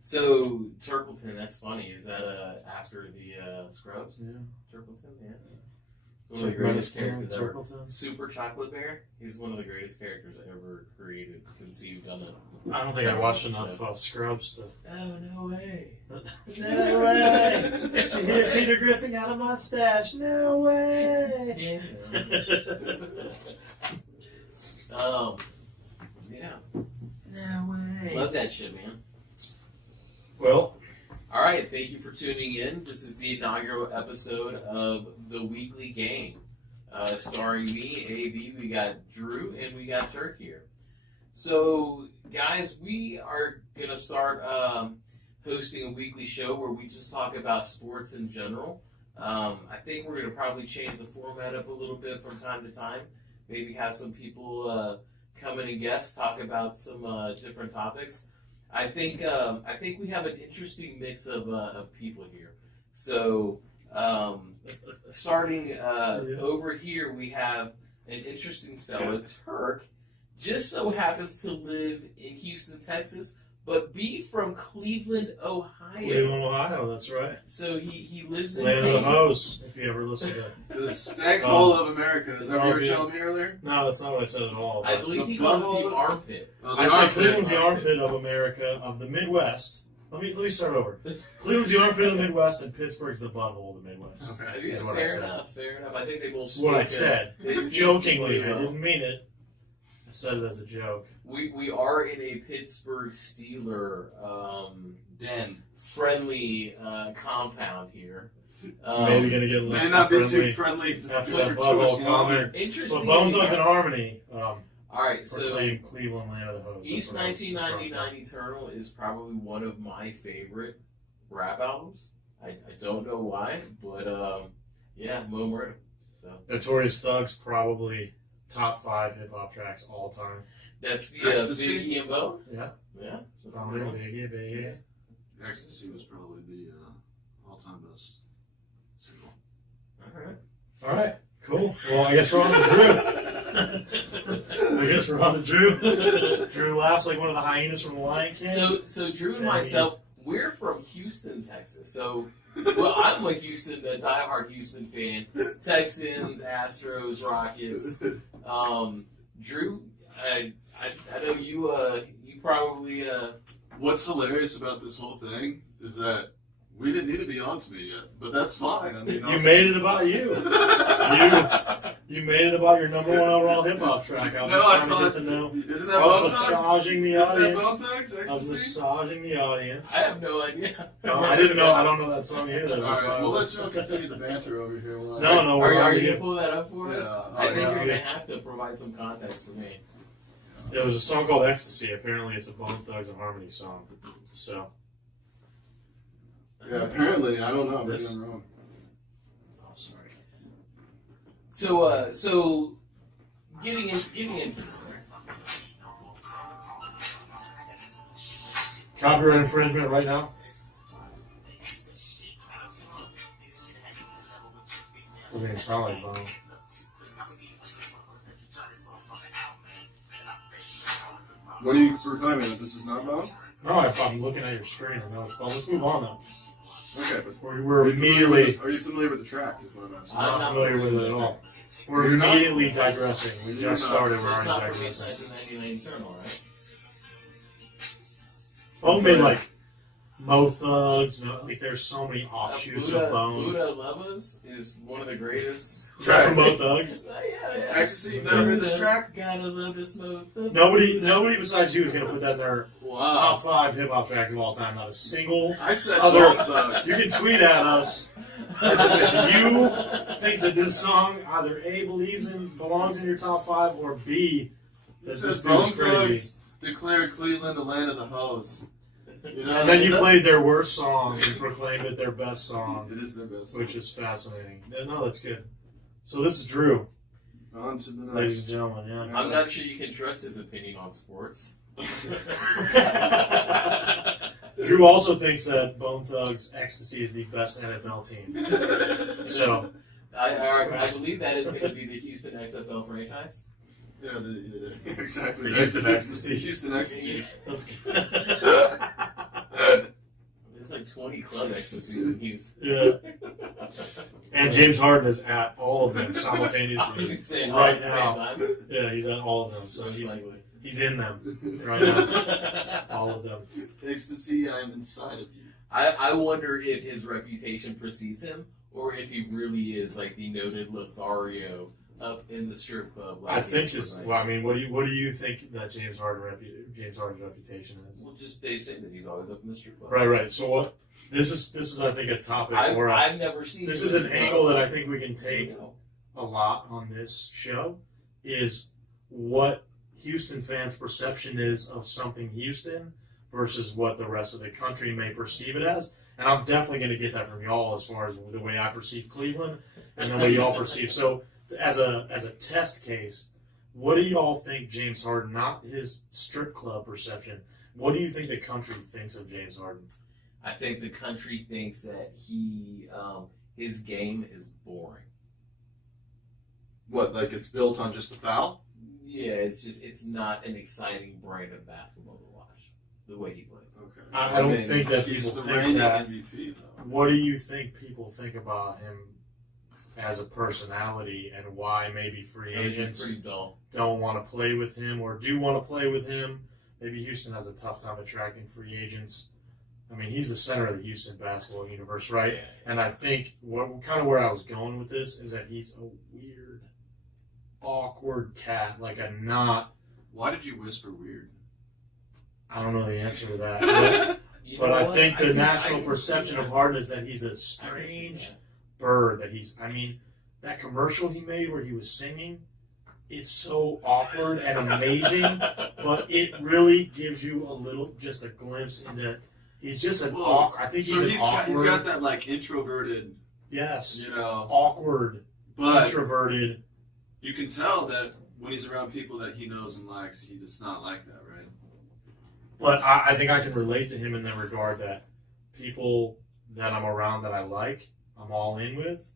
So Turkleton, that's funny. Is that after the Scrubs? Yeah. Turkleton, yeah. It's one of the greatest characters ever. Turkleton. Super Chocolate Bear. He's one of the greatest characters ever created, conceived, done it. I don't think I watched enough Scrubs to. Oh, no way. No way! She hit Peter Griffin got a mustache. No way! Yeah. No way. Love that shit, man. Well, all right. Thank you for tuning in. This is the inaugural episode of the Weekly Game, starring me, AB. We got Drew and we got Turk here. So, guys, we are gonna start hosting a weekly show where we just talk about sports in general. I think we're gonna probably change the format up a little bit from time to time. Maybe have some people come in and guest, talk about some different topics. I think we have an interesting mix of people here. So, starting over here, we have an interesting fellow, Turk. Just so happens to live in Houston, Texas, but be from Cleveland, Ohio. Cleveland, Ohio, that's right. So he lives in Land of the Hose, if you ever listen to the stank hole of America. Is that what you were telling me earlier? No, that's not what I said at all. I believe he calls the armpit. I said Cleveland's the armpit of America, of the Midwest. Let me start over. Cleveland's the armpit of the Midwest, and Pittsburgh's the butthole of the Midwest. Okay. Fair enough. I think they both. What I said. Jokingly, I didn't mean it. I said it as a joke. We are in a Pittsburgh Steeler friendly compound here. Maybe gonna get less may not be too friendly after that butthole comment. Interesting. But Bone Thugs and Harmony. All right, so Cleveland Land of the Hose. East 1999 Eternal is probably one of my favorite rap albums. I don't know why, but yeah, Mo Murder. So. Notorious Thugs, probably top 5 hip hop tracks all time. That's the Biggie and Bo? Yeah. Yeah. Biggie. Ecstasy was probably the all-time best single. All right. Cool. Well, I guess we're on to Drew. Drew laughs like one of the hyenas from The Lion King. So Drew and myself, we're from Houston, Texas. So, well, I'm a diehard Houston fan. Texans, Astros, Rockets. Drew, I know you probably. What's hilarious about this whole thing is that we didn't need to be on to me yet, but that's fine. I mean, you made it about you. You made it about your number 1 overall hip hop track. I was trying to get to know. Isn't that Bone Thugs? Massaging the audience. Is that Bone Thugs? I was massaging the audience. I have no idea. No, I didn't know. I don't know that song either. All right, we'll let you continue the banter over here. No. Are you gonna pull that up for us? Yeah, I think you're gonna have to provide some context for me. There was a song called Ecstasy. Apparently, it's a Bone Thugs and Harmony song. So. Yeah, apparently. I don't know. Maybe I'm wrong. Oh, sorry. So getting into Copyright infringement right now. Doesn't even sound like Bone. What are you proclaiming? That this is not Bone? No, I'm looking at your screen. I know it's Bone. Let's move on, though. Okay, but We're immediately... Are you familiar with the track? Is what I'm asking. I'm not familiar with it at all. We're immediately digressing. We just started. We're already digressing. 1999 Eternal, right? Bone made like Mo Thugs. Like there's so many offshoots of Bone. Buddha Lovers is one of the greatest. Is that from Mo Thugs? Yeah. Ecstasy, you've never heard this track? Gotta love this Mo Thugs. Nobody besides you is gonna put that in their top 5 hip hop tracks of all time. Not a single other. Thugs. You can tweet at us if you think that this song either A belongs in your top 5 or B that this Bone dude's crazy. Thugs declared Cleveland the land of the hose. You know, And then you played their worst song and proclaimed it their best song. It is their best. Which is fascinating. No, that's good. So this is Drew. On to the next. Ladies and gentlemen, yeah. I'm not sure you can trust his opinion on sports. Drew also thinks that Bone Thugs Ecstasy is the best NFL team. So I believe that is going to be the Houston XFL franchise. Yeah, exactly. The Houston Ecstasy. The Houston Ecstasy. That's good. There's like 20 club ecstasies in Houston. Yeah. And James Harden is at all of them I was simultaneously. saying Right at the now. same time. Yeah, he's at all of them. So Most likely. he's in them right now. All of them. Ecstasy, I am inside of you. I wonder if his reputation precedes him, or if he really is like the noted Lothario up in the strip club. Like I think his. Well, I mean, what do you think that James Harden's reputation is? Well, just they say that he's always up in the strip club. Right. So what? This is I think a topic where I've never seen. this is an angle that I think we can take No. a lot on this show is what Houston fans' perception is of something Houston versus what the rest of the country may perceive it as. And I'm definitely going to get that from y'all as far as the way I perceive Cleveland and the way y'all perceive. So as a test case, what do y'all think James Harden, not his strip club perception, what do you think the country thinks of James Harden? I think the country thinks that his game is boring. What, like it's built on just the foul? Yeah, it's not an exciting brand of basketball to watch. The way he plays. Okay. I don't think that he's people the think reigning that. MVP, though. What do you think people think about him as a personality and why maybe free He's agents pretty dull. don't want to play with him or do want to play with him? Maybe Houston has a tough time attracting free agents. I mean, he's the center of the Houston basketball universe, right? Yeah. And I think where I was going with this is that he's a weird, awkward cat, like a not. Why did you whisper weird? I don't know the answer to that, but, You but know I what? think the I national can perception see of that. Harden is that he's a I can see strange that. bird. That commercial he made where he was singing, it's so awkward and amazing, but it really gives you just a glimpse into. He's just an awkward. I think he's awkward. He's got that like introverted, yes, you know, awkward, but introverted. you can tell that when he's around people that he knows and likes, he does not like that, right? But I think I can relate to him in the regard that people that I'm around that I like, I'm all in with.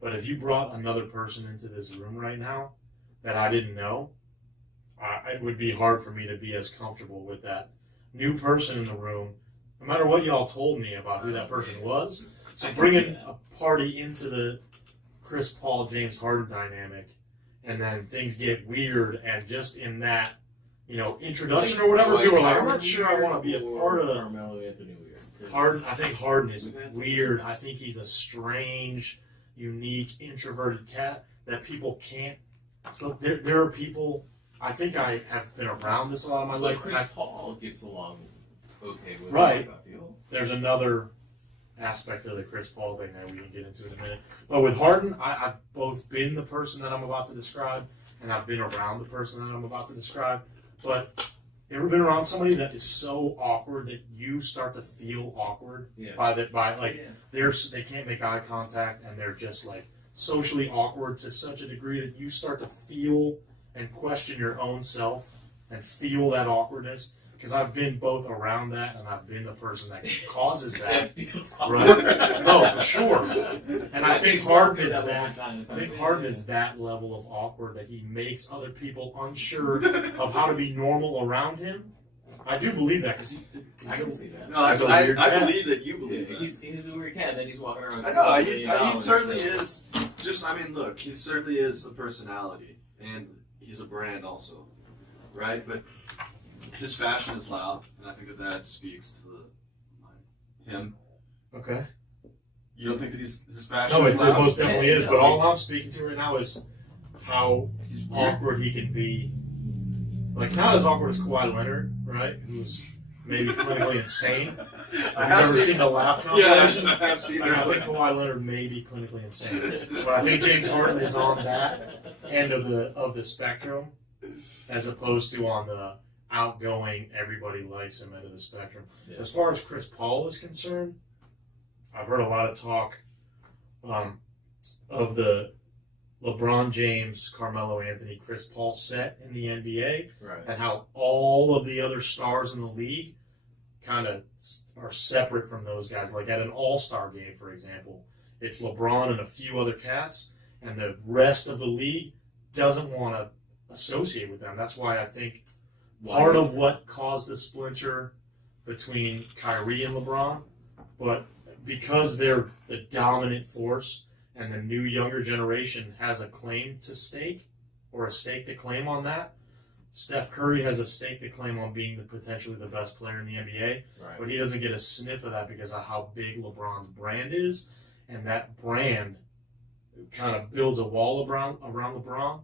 But if you brought another person into this room right now that I didn't know, it would be hard for me to be as comfortable with that new person in the room, no matter what y'all told me about who that person was. So I can see bringing that. a party into the Chris Paul, James Harden dynamic, and then things get weird, and just in that, introduction or whatever, people are like, I'm not sure I want to be a part of Carmelo Anthony weird. 'Cause Harden. I think Harden is We've had some weird. weirds. I think he's a strange, unique, introverted cat that people can't. Look, there are people. I think I have been around this a lot of my But life. Chris Paul gets along okay with Right. him, I feel. There's another aspect of the Chris Paul thing that we can get into in a minute. But with Harden, I've both been the person that I'm about to describe, and I've been around the person that I'm about to describe. But you ever been around somebody that is so awkward that you start to feel awkward Yeah. they can't make eye contact and they're just like socially awkward to such a degree that you start to feel and question your own self and feel that awkwardness. Because I've been both around that and I've been the person that causes that. feels Right. awkward. No, for sure. And I think Harden is that that. one time. I think Harden is that level of awkward that he makes other people unsure of how to be normal around him. I do believe that because I can see that. No, He's a I weird cat. believe that you Yeah, believe that. he's a weird cat, and then he's walking around. I know, with he $1 certainly million, is. Look, he certainly is a personality, and he's a brand also, right? But his fashion is loud, and I think that speaks to him. okay. You don't think that his fashion No, is it loud? most definitely Yeah, is. no, But all I'm speaking to right now is how He's weird. awkward he can be. Like, not as awkward as Kawhi Leonard, right? Who's maybe clinically insane. I've never seen the laugh compilation. Yeah, I have seen I think that. Kawhi Leonard may be clinically insane. But I think James Harden is on that end of the spectrum as opposed to on the outgoing, everybody likes him end of the spectrum. Yeah. As far as Chris Paul is concerned, I've heard a lot of talk of the LeBron James, Carmelo Anthony, Chris Paul set in the NBA, Right. and how all of the other stars in the league kind of are separate from those guys. Like at an all-star game, for example, it's LeBron and a few other cats, and the rest of the league doesn't want to associate with them. That's why I think part of what caused the splinter between Kyrie and LeBron, but because they're the dominant force and the new younger generation has a claim to stake or a stake to claim on that, Steph Curry has a stake to claim on being potentially the best player in the NBA, Right. but he doesn't get a sniff of that because of how big LeBron's brand is, and that brand kind of builds a wall around LeBron,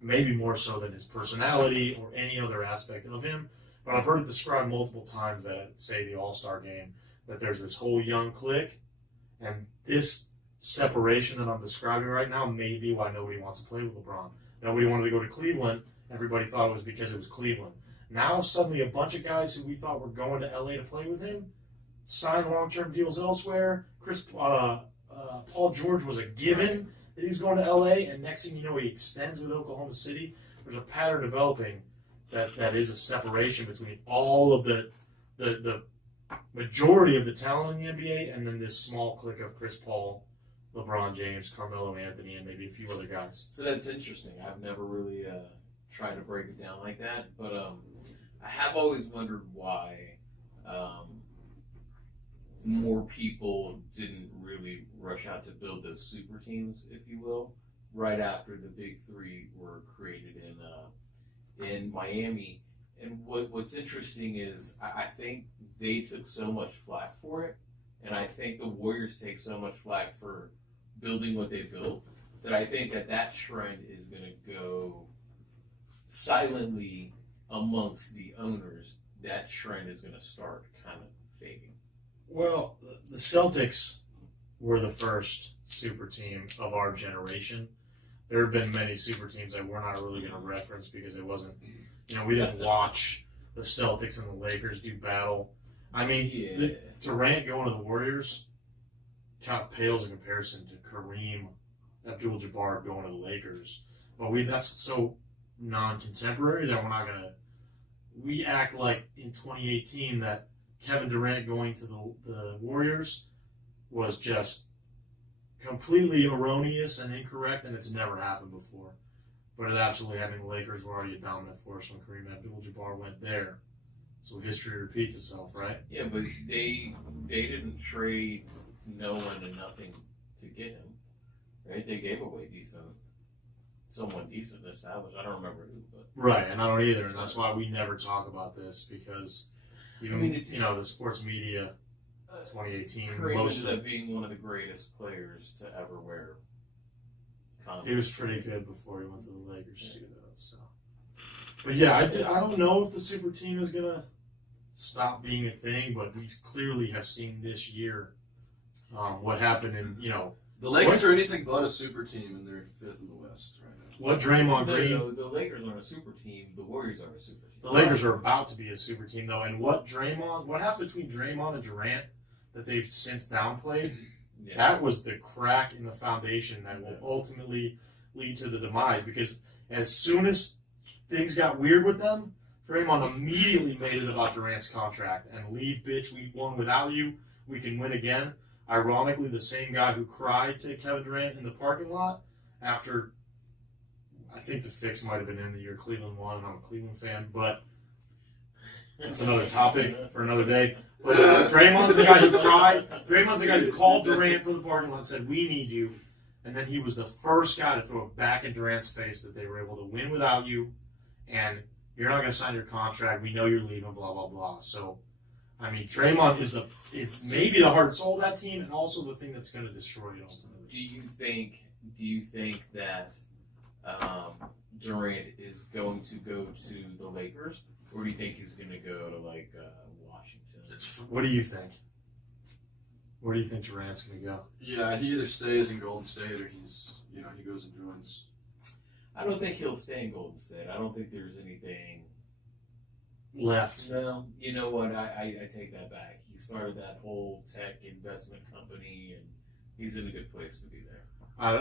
maybe more so than his personality or any other aspect of him. But I've heard it described multiple times that, say, the All-Star game, that there's this whole young clique, and this separation that I'm describing right now may be why nobody wants to play with LeBron. Nobody wanted to go to Cleveland. Everybody thought it was because it was Cleveland. Now, suddenly, a bunch of guys who we thought were going to LA to play with him sign long-term deals elsewhere. Paul George was a given that he was going to LA, and next thing you know, he extends with Oklahoma City. There's a pattern developing that is a separation between all of the majority of the talent in the NBA and then this small clique of Chris Paul, LeBron James, Carmelo Anthony, and maybe a few other guys. So that's interesting. I've never really tried to break it down like that, but I have always wondered why more people didn't really rush out to build those super teams, if you will, right after the big three were created in Miami. And what's interesting is I think they took so much flack for it, and I think the Warriors take so much flack for building what they built, that I think that trend is going to go silently amongst the owners. That trend is going to start kind of fading. Well, the Celtics were the first super team of our generation. There have been many super teams that we're not really going to reference because it wasn't, we didn't watch the Celtics and the Lakers do battle. I mean, Durant going to the Warriors kind of pales in comparison to Kareem Abdul-Jabbar going to the Lakers. But that's so non-contemporary that we're not going to. We act like in 2018 that Kevin Durant going to the Warriors was just completely erroneous and incorrect, and it's never happened before. But it absolutely happened. The Lakers were already a dominant force when Kareem Abdul-Jabbar went there. So history repeats itself, right? Yeah, but they didn't trade no one and nothing to get him, right? They gave away someone decent established. I don't remember who, but right, and I don't either, and that's why we never talk about this because even the sports media, 2018, Kareem ended up being one of the greatest players to ever wear condoms. He was pretty good before he went to the Lakers too, though. So, but yeah, I don't know if the super team is gonna stop being a thing, but we clearly have seen this year what happened in the Lakers are anything but a super team, and they're fifth in the West right now. What Draymond Green? No, the Lakers aren't a super team. The Warriors are a super team. The Lakers are about to be a super team, though. And what happened between Draymond and Durant that they've since downplayed? Yeah. That was the crack in the foundation that will ultimately lead to the demise. Because as soon as things got weird with them, Draymond immediately made it about Durant's contract and leave, bitch. We won without you. We can win again. Ironically, the same guy who cried to Kevin Durant in the parking lot after, I think the fix might have been in the year Cleveland won, and I'm a Cleveland fan, but that's another topic for another day. But Draymond's the guy who cried. Draymond's the guy who called Durant from the parking lot and said, "We need you." And then he was the first guy to throw it back in Durant's face that they were able to win without you, and you're not going to sign your contract. We know you're leaving, blah, blah, blah. So, I mean, Draymond is maybe the heart and soul of that team, and also the thing that's going to destroy it ultimately. Do you think that Durant is going to go to the Lakers, or do you think he's going to go to Washington? What do you think? Where do you think Durant's going to go? Yeah, he either stays in Golden State or he goes and joins. I don't think he'll stay in Golden State. I don't think there's anything left. No, you know what? I take that back. He started that whole tech investment company, and he's in a good place to be there. They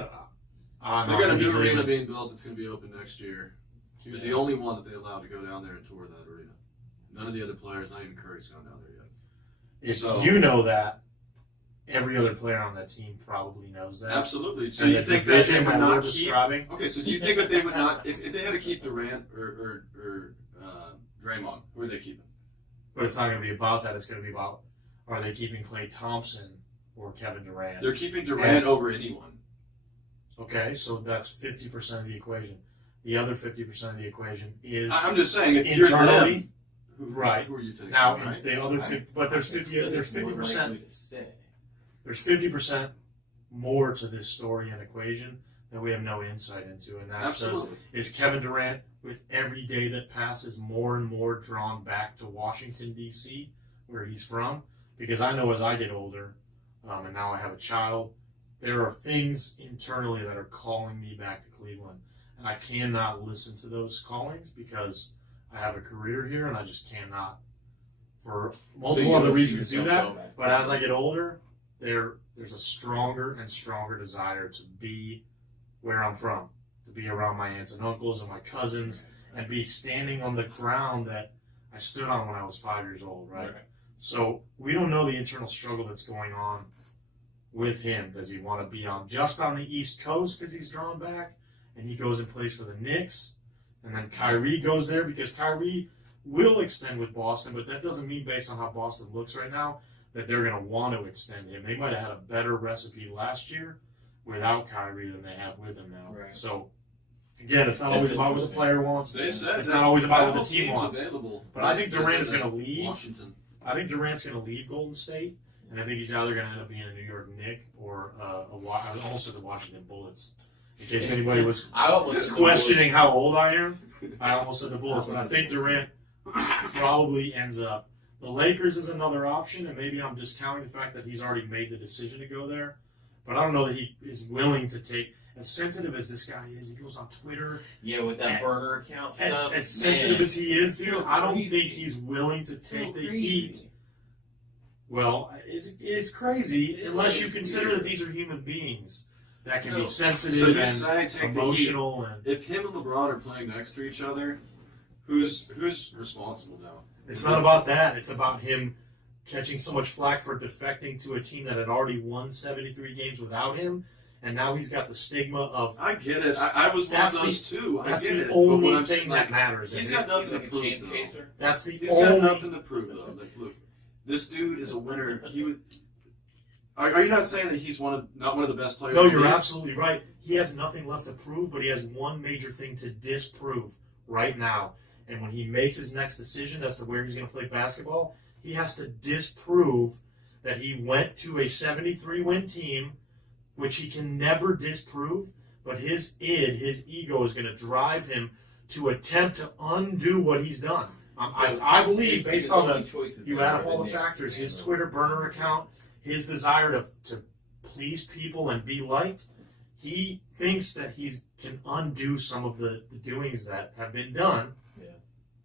got a new arena being built that's going to be open next year. He was the only one that they allowed to go down there and tour that arena. None of the other players, not even Curry's gone down there yet. If you know that, every other player on that team probably knows that. Absolutely. So And you the think that they division would that not we're keep? describing? Okay, so do you think that they would not if they had to keep Durant or Draymond? Who are they keeping? But it's not going to be about that. It's going to be about, are they keeping Klay Thompson or Kevin Durant? They're keeping Durant over anyone. Okay, so that's 50% of the equation. The other 50% of the equation is I'm just saying, if you're internally. them, Right. Who are you taking? Now, right? the other 50, but there's 50%. There's 50% more to this story and equation that we have no insight into, and that's is Kevin Durant, with every day that passes, more and more drawn back to Washington D.C., where he's from. Because I know as I get older, and now I have a child, there are things internally that are calling me back to Cleveland, and I cannot listen to those callings because I have a career here, and I just cannot, for multiple other reasons, do that. But as I get older, there's a stronger and stronger desire to be where I'm from, to be around my aunts and uncles and my cousins, and be standing on the ground that I stood on when I was 5 years old, right? So we don't know the internal struggle that's going on with him. Does he want to be just on the East Coast because he's drawn back, and he goes and plays for the Knicks? And then Kyrie goes there because Kyrie will extend with Boston, but that doesn't mean, based on how Boston looks right now, that they're going to want to extend him. They might have had a better recipe last year without Kyrie than they have with him now. Right. So, again, it's not always about what the player wants. They said it's not always about what the team team wants. Available. But I think Durant is going to leave. Washington. I think Durant's going to leave Golden State, and I think he's either going to end up being a New York Knick or I almost said the Washington Bullets. In case anybody was questioning how old I am, I almost said the Bullets. But I think Durant probably ends up. The Lakers is another option, and maybe I'm discounting the fact that he's already made the decision to go there. But I don't know that he is willing to take. As sensitive as this guy is, he goes on Twitter. Yeah, with that burner account stuff. As sensitive as he is, dude, I don't think he's willing to take the heat. Well, it's crazy unless you consider that these are human beings that can be sensitive and emotional. And if him and LeBron are playing next to each other, who's responsible now? It's not about that. It's about him catching so much flack for defecting to a team that had already won 73 games without him, and now he's got the stigma of. I get it. I was one of those too. I that's get the it. only thing that matters. He's got nothing to prove. That's the He's only. got nothing to prove though. Like, look, this dude is a winner. He was. Are you not saying that he's not one of the best players? No, you're absolutely right. He has nothing left to prove, but he has one major thing to disprove right now. And when he makes his next decision as to where he's going to play basketball, he has to disprove that he went to a 73-win team, which he can never disprove, but his ego is going to drive him to attempt to undo what he's done. I believe, based on you add up all the factors, his Twitter burner account, his desire to please people and be liked, he thinks that he can undo some of the doings that have been done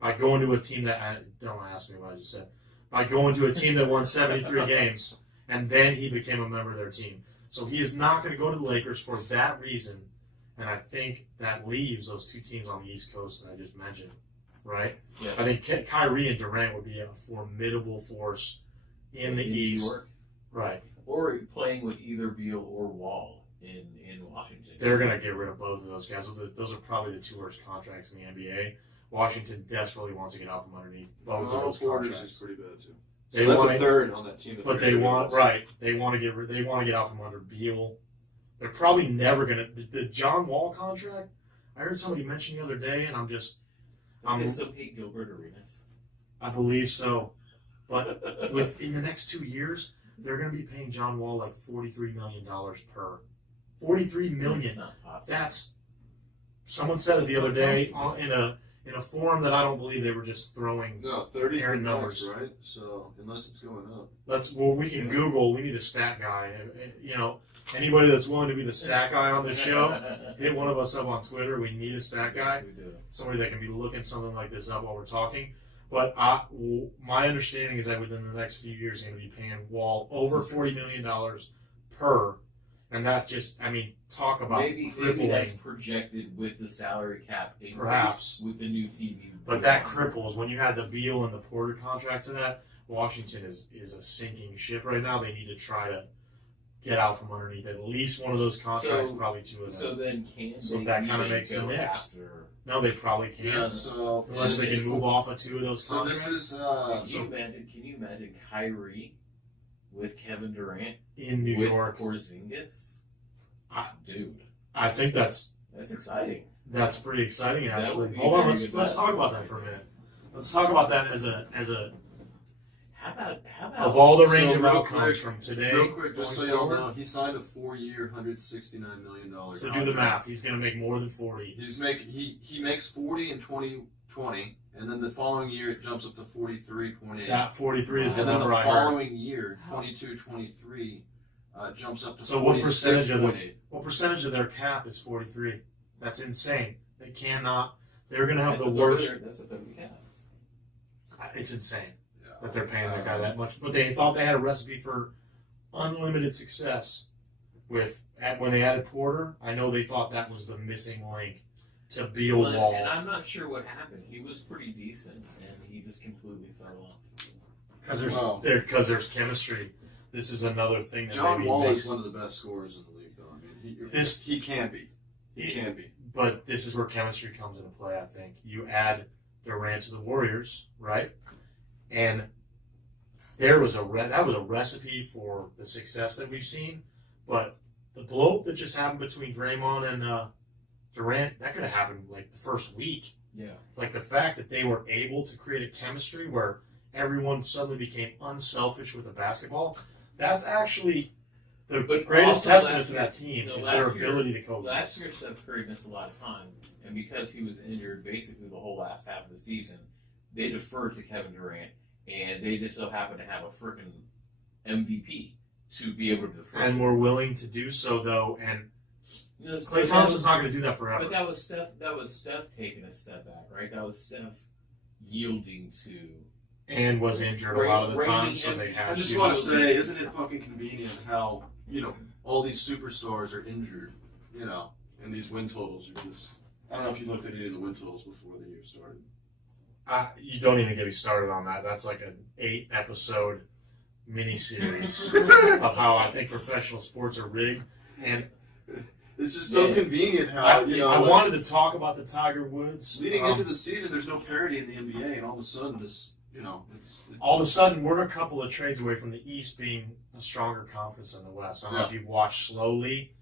by going to a team that, don't ask me what I just said, by going to a team that won 73 games, and then he became a member of their team. So he is not going to go to the Lakers for that reason, and I think that leaves those two teams on the East Coast that I just mentioned, right? Yeah. I think Kyrie and Durant would be a formidable force in the East. New York. Right. Or playing with either Beal or Wall in Washington. They're going to get rid of both of those guys. Those are probably the two worst contracts in the NBA. Washington desperately wants to get out from underneath both of those contracts. Is pretty bad too. So that's a third on that team. But they want They want to get out from under Beal. They're probably never going to. The John Wall contract. I heard somebody mention the other day, and they still pay Gilbert Arenas? I believe so, but in the next 2 years, they're going to be paying John Wall like $43 million per. $43 million. That's not possible. That's. Someone said it the other day in a forum that I don't believe they were just throwing 30 Aaron numbers, right? So unless it's going up, we can Google. We need a stat guy. Anybody that's willing to be the stat guy on the show, hit one of us up on Twitter. We need a stat guy, somebody that can be looking something like this up while we're talking. But my understanding is that within the next few years, they're going to be paying Wall over $40 million per. And that just, talk about maybe that's projected with the salary cap increase, perhaps with the new TV. But that cripples when you had the Beal and the Porter contract to that. Washington is a sinking ship right now. They need to try to get out from underneath at least one of those contracts, probably 2 of them. So then can So they that kinda even makes the go Knicks. after? No, they probably can't. Yeah, so Unless they can move off of 2 of those So contracts. this is Can you imagine Kyrie with Kevin Durant in New with York. Porzingis? Dude, I think that's exciting. pretty exciting, That actually. would be Hold on, very let's good talk about that for a minute. Let's talk about that as a How about of all the range So of real outcomes quick- from today. real quick, just so going y'all forward. know, he signed a 4-year, $169 million So contract. do the math. He's going to make more than 40. He makes 40 in 2020, and then the following year it jumps up to 43.8. That 43 is the and then the number I heard. following year, 22-23, jumps up to So what 46.8. what percentage of their cap is 43? That's insane. They cannot. They're going to have that's the a worst. That's a we have. It's insane Yeah. that they're paying that guy that much. But they thought they had a recipe for unlimited success when they added Porter. I know they thought that was the missing link to build wall. And I'm not sure what happened. He was pretty decent, and he just completely fell off. Because there's chemistry. This is another thing that John maybe Wall makes, is one of the best scorers in the league, though. I mean, This- he can be. He can be. But this is where chemistry comes into play, I think. You add Durant to the Warriors, right? And there was that was a recipe for the success that we've seen. But the blow that just happened between Draymond and Durant, that could have happened like the first week. Yeah. Like the fact that they were able to create a chemistry where everyone suddenly became unselfish with the basketball, that's actually the But greatest also testament last to year- that team no, is last their year- ability to coexist. Last year, Steph Curry missed a lot of time, and because he was injured basically the whole last half of the season, they deferred to Kevin Durant, and they just so happened to have a freaking MVP to be able to defer. And we're willing to do so, though. And You know, Klay that Thompson's was- not going to do that forever. But that was Steph. That was Steph taking a step back, right? That was Steph yielding to. And was injured a lot of the time, so they I had just to. want to say, isn't it fucking convenient how, all these superstars are injured, and these win totals are just... I don't know if you looked at any of the win totals before the year started. You don't even get me started on that. That's like an 8-episode miniseries of how I think professional sports are rigged. And It's just so Yeah. convenient how, I wanted to talk about the Tiger Woods. leading into the season, there's no parity in the NBA, and all of a sudden this, all of a sudden, we're a couple of trades away from the East being a stronger conference than the West. I don't know if you've watched slowly.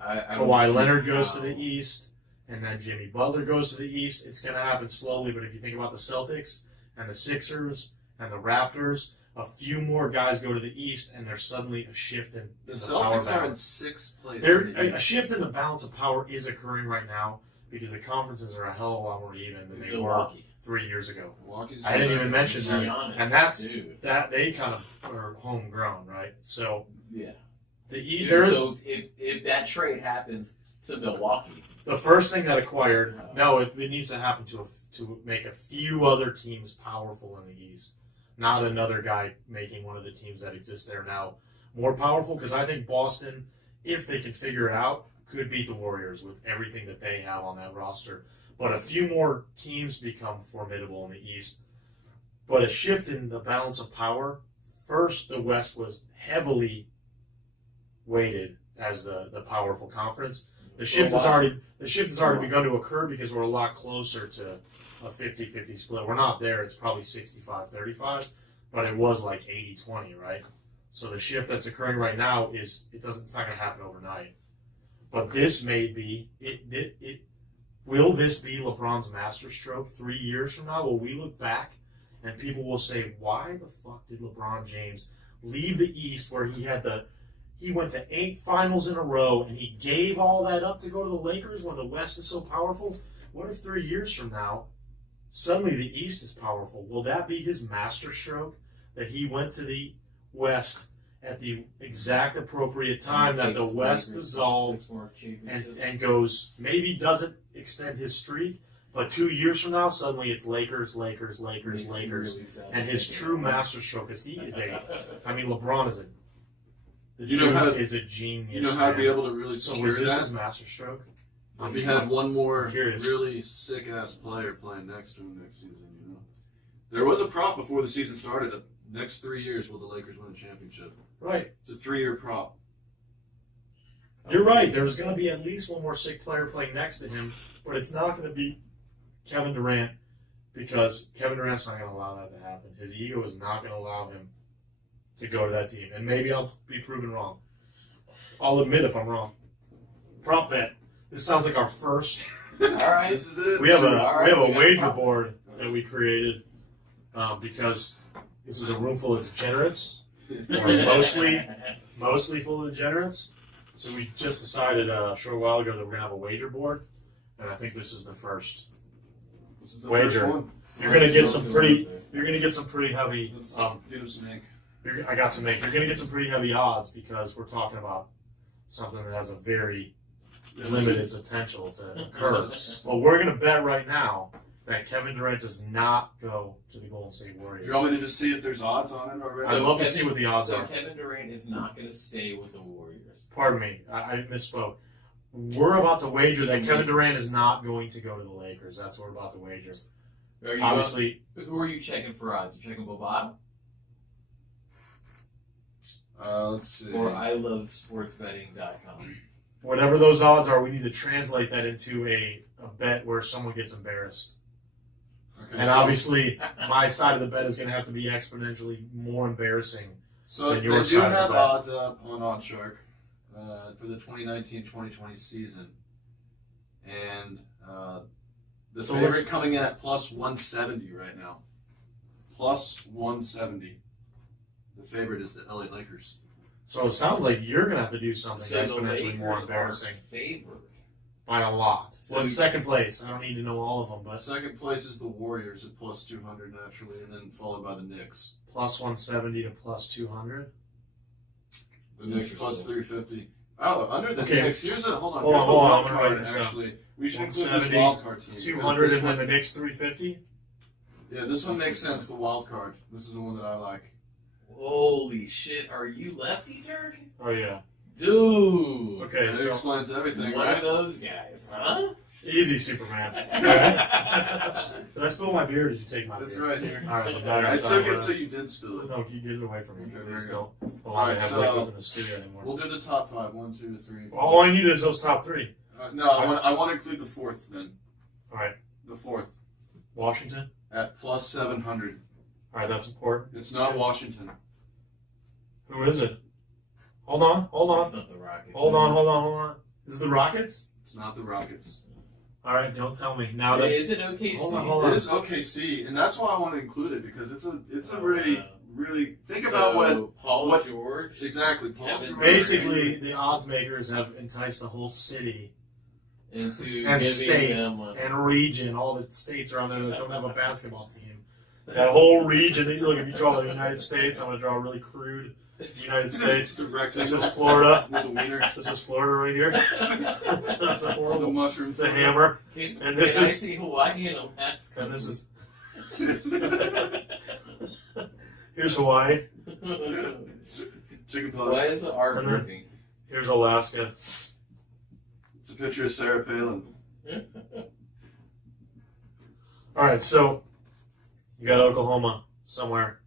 Kawhi Leonard goes to the East, and then Jimmy Butler goes to the East. It's going to happen slowly, but if you think about the Celtics and the Sixers and the Raptors, a few more guys go to the East, and there's suddenly a shift in the power Celtics are in balance. 6th place. There, in the a East. shift in the balance of power is occurring right now because the conferences are a hell of a lot more even than they were Milwaukee. 3 years ago. Milwaukee's I didn't even mention that. Giannis, And that's dude. that they kind of are homegrown, right? So Yeah. the there's So if that trade happens to Milwaukee, the first thing that acquired. No, it needs to happen to make a few other teams powerful in the East, not another guy making one of the teams that exist there now more powerful. Because I think Boston, if they can figure it out, could beat the Warriors with everything that they have on that roster. But a few more teams become formidable in the East. But a shift in the balance of power. First, the West was heavily weighted as the powerful conference. The shift has already begun to occur because we're a lot closer to a 50-50 split. We're not there. It's probably 65-35, but it was like 80-20, right? So the shift that's occurring right now it's not going to happen overnight. But this may be will this be LeBron's masterstroke 3 years from now? Will we look back and people will say, why the fuck did LeBron James leave the East where he went to 8 finals in a row and he gave all that up to go to the Lakers when the West is so powerful? What if 3 years from now, suddenly the East is powerful? Will that be his masterstroke? That he went to the West at the exact appropriate time that the West dissolved and goes, maybe doesn't extend his streak, but 2 years from now, suddenly it's Lakers, and his true masterstroke is LeBron is is a genius. You know how to be able to really So secure was this that? his masterstroke? If he had one more curious. really sick-ass player playing next to him next season, There was a prop before the season started Next 3 years, will the Lakers win a championship? Right. It's a 3-year prop. You're right. There's going to be at least one more sick player playing next to him, but it's not going to be Kevin Durant because Kevin Durant's not going to allow that to happen. His ego is not going to allow him to go to that team. And maybe I'll be proven wrong. I'll admit if I'm wrong. Prop bet. This sounds like our first. All right. This is it. We have All right, we have we a got wager prop. board that we created because this is a room full of degenerates, or mostly full of degenerates. So we just decided a short while ago that we're gonna have a wager board, and I think this is the first. This is the Wager. first one. You're gonna get some pretty. You're gonna get some pretty heavy. Let's get him some ink. I got some make. You're gonna get some pretty heavy odds because we're talking about something that has a very limited potential to occur. Well, we're gonna bet right now that Kevin Durant does not go to the Golden State Warriors. Do you want me to just see if there's odds on it already? I'd love to see what the odds So are. Kevin Durant is not going to stay with the Warriors. Pardon me, I misspoke. We're about to wager that Kevin Durant is not going to go to the Lakers. That's what we're about to wager. Are you Obviously, who are you checking for odds? You checking Bovada Let's see. or ilovesportsbetting.com? whatever those odds are, we need to translate that into a bet where someone gets embarrassed. Okay, And so- obviously, my side of the bet is going to have to be exponentially more embarrassing. So than they your do side of the have bet. odds up on OddShark for the 2019-2020 season, and the So favorite let's- coming in at plus 170 right now. Plus 170. The favorite is the LA Lakers. So it sounds like you're going to have to do something So the exponentially more Lakers are embarrassing favored. by a lot. So What's you- second place? I don't need to know all of them, but Second place is the Warriors at plus 200 naturally, and then followed by the Knicks. plus 170 to plus 200. The Knicks plus 350. Oh, under the Okay. Knicks. Here's a hold on. Hold Here's on, the hold on, wild I'm gonna write card. this down. Actually, we should include this 170, wild card team. because 200 this and then one- the Knicks 350. Yeah, this one makes sense. The wild card. This is the one that I like. Holy shit! Are you lefty Turk? Oh yeah. Dude. Okay, That so explains everything, One right? of those guys, huh? easy, Superman. Did I spill my beer? Or did you take my That's beer? right here. All right, so back I outside, took it whatever. so you did spill it. No, you get it away from me. Okay, There's there still a lot Alright, to have so- liquids in the studio anymore. We'll do the top 5. 1, 2, 3. All I need is those top three. No, I want to include the fourth then. All right. The fourth Washington. at plus 700. All right, that's important. It's not Washington. Who is it? Hold on. It's not the Rockets. Hold on. Is it the Rockets? It's not the Rockets. All right, don't tell me now that. Is it OKC? Hold on. It is OKC, and that's why I want to include it because it's a really think about Paul what- George. exactly. Paul Kevin George. Basically, the odds makers have enticed the whole city into and giving state them money. and region. All the states around there that don't have a basketball team. That whole region. Look, if you draw the United States, I'm going to draw a really crude United States. Direct This is angle Florida. with a wiener. This is Florida right here. That's a The horrible. mushroom. The hammer. And this can I is- see Hawaii in Alaska. And this is. Here's Hawaii. Chicken Why pox. is the art And then- moving? Here's Alaska. It's a picture of Sarah Palin. All right, so you got Oklahoma somewhere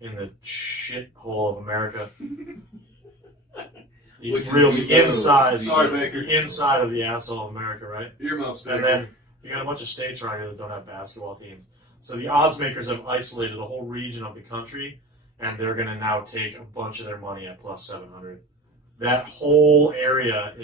in the shithole of America. Which is The below- inside, Sorry, Baker. the inside of the asshole of America, right? Earmuffs, And Baker. then you got a bunch of states around here that don't have basketball teams. So the odds makers have isolated a whole region of the country, and they're going to now take a bunch of their money at plus 700. That whole area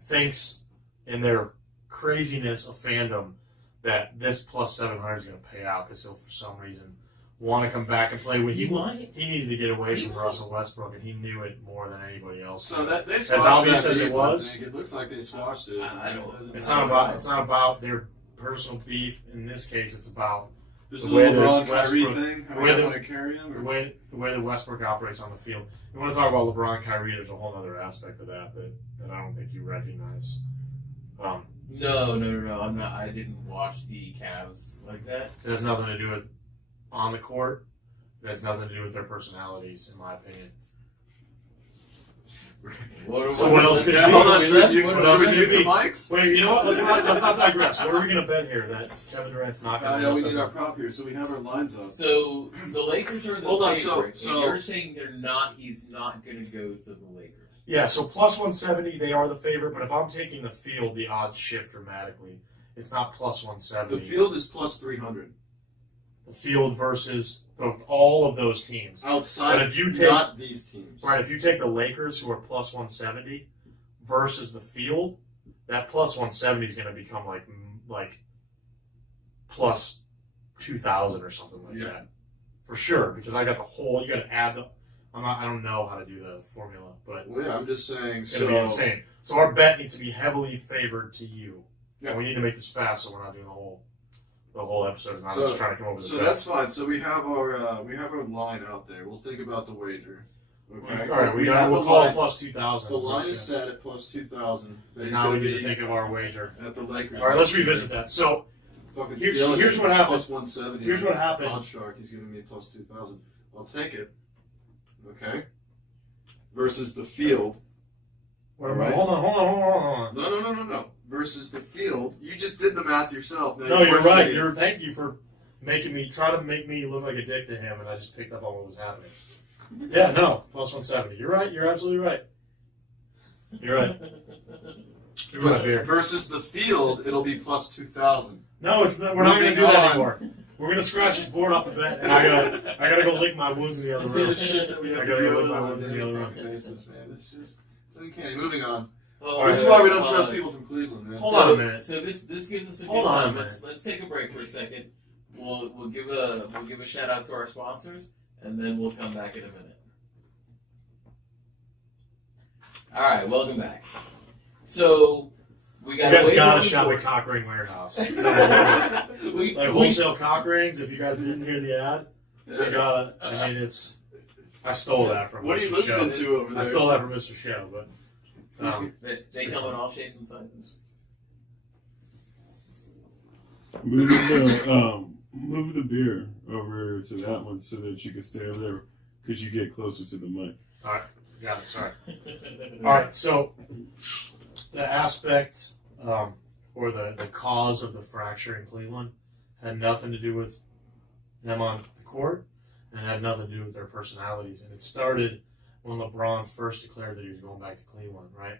thinks in their craziness of fandom that this plus 700 is going to pay out because he'll, for some reason, want to come back and play with You you. might. He needed to get away He from might. Russell Westbrook, and he knew it more than anybody else. So that they As squashed obvious that as it beef, was- I think. It looks like they squashed it. I don't- It's not about their personal beef. In this case, it's about This the is a way that LeBron Kyrie Westbrook- thing. How the we way don't that- want to carry him. the Or? way that Westbrook operates on the field. You want to talk about LeBron and Kyrie? There's a whole other aspect of that I don't think you recognize. No. I'm not. I didn't watch the Cavs like that. It has nothing to do with on the court. It has nothing to do with their personalities, in my opinion. What else could it be? Hold on, We should left- we what else should could we it mute the be? mics? Wait, you know what? Let's not digress. What are we gonna bet here that Kevin Durant's not gonna? Yeah, we need our prop here, so we have our lines up. So the Lakers are the Hold on, favorite, so- and you're saying he's not going to go to the Lakers. Yeah, so plus 170, they are the favorite. But if I'm taking the field, the odds shift dramatically. It's not plus 170. The field is plus 300. The field versus all of those teams. Outside, But if you take- not these teams. Right, if you take the Lakers, who are plus 170, versus the field, that plus 170 is going to become like plus 2,000 or something like that, for sure. Because I got the whole. You got to add the. I don't know how to do the formula, but Well, yeah, I'm just saying. it's going to be insane. So our bet needs to be heavily favored to you. Yeah. And we need to make this fast, so we're not doing the whole episode. It's not So- just trying to come up with a So bet. that's fine. So we have our line out there. We'll think about the wager. Okay. All right, we'll have the call it line. plus 2,000. The line is set at plus 2,000. Now we need to think of our wager. At the Lakers. All right, let's revisit that. So Fucking Here's stealing what it. happened. Plus 170. Here's what happened. Odd Shark, he's giving me plus 2,000. I'll take it. Okay. Versus the field. Right. Hold on. No. Versus the field. You just did the math yourself. Now No, you're right. questioning it. Thank you for try to make me look like a dick to him, and I just picked up on what was happening. Yeah, no, plus 170. You're right. You're absolutely right. You're right. You're right here. Versus the field, it'll be plus 2,000. No, it's not. We're not going to do Moving that on. anymore. We're going to scratch his board off the bet, and I gotta go lick my wounds in the other See the room. shit that we have I to gotta deal go with lick my on a wounds in the daily other room. fucking basis, man. It's just so uncanny. Moving on. Oh, This is why we don't trust people from Cleveland, man. Hold on a minute. So this gives us a good Hold on a time. minute. Let's take a break for a second. We'll give a shout out to our sponsors, and then we'll come back in a minute. All right, welcome back. So we You got. guys way gotta more shop board. at Cock Ring Warehouse. we, Like wholesale cock rings. If you guys didn't hear the ad, they got it. I mean, I stole that from. What are you Mr. listening Show. to over there? I stole that from Mr. Show, but they come in all shapes and sizes. Move the beer over to that one so that you can stay over there because you get closer to the mic. all right, got it. Sorry. All right, so the aspect or the cause of the fracture in Cleveland had nothing to do with them on the court, and had nothing to do with their personalities. And it started when LeBron first declared that he was going back to Cleveland. Right?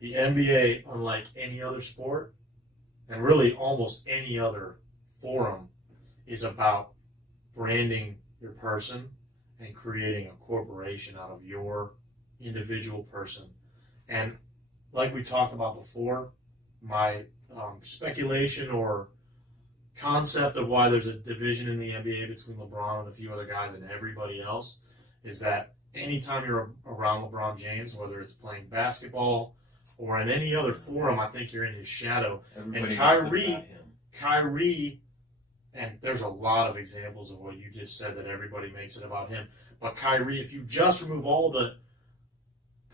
The NBA, unlike any other sport, and really almost any other forum, is about branding your person and creating a corporation out of your individual person. And like we talked about before, my speculation or concept of why there's a division in the NBA between LeBron and a few other guys and everybody else is that anytime you're around LeBron James, whether it's playing basketball or in any other forum, I think you're in his shadow. Everybody Kyrie- knows about him. Kyrie, and there's a lot of examples of what you just said that everybody makes it about him. But Kyrie, if you just remove all the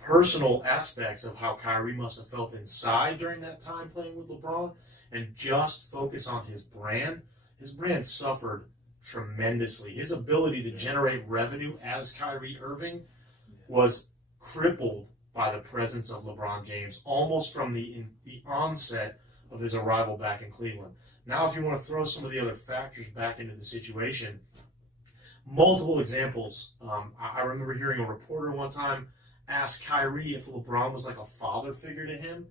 personal aspects of how Kyrie must have felt inside during that time playing with LeBron and just focus on his brand suffered tremendously. His ability to generate revenue as Kyrie Irving was crippled by the presence of LeBron James almost from the onset of his arrival back in Cleveland. Now, if you want to throw some of the other factors back into the situation, multiple examples. I remember hearing a reporter one time ask Kyrie if LeBron was like a father figure to him,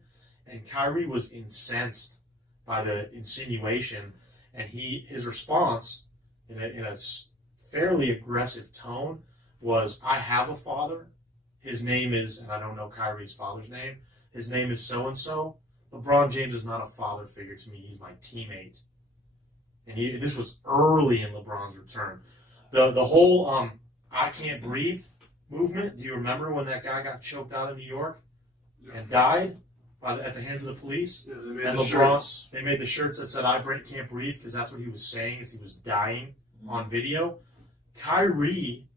and Kyrie was incensed by the insinuation, and his response in a fairly aggressive tone was, "I have a father. His name is," and I don't know Kyrie's father's name, "his name is so-and-so. LeBron James is not a father figure to me. He's my teammate." And this was early in LeBron's return. The whole "I can't breathe" movement. Do you remember when that guy got choked out in New York and died at the hands of the police? Yeah, they made And the LeBron, shirts. they made the shirts that said "I can't breathe" because that's what he was saying as he was dying on video. Kyrie,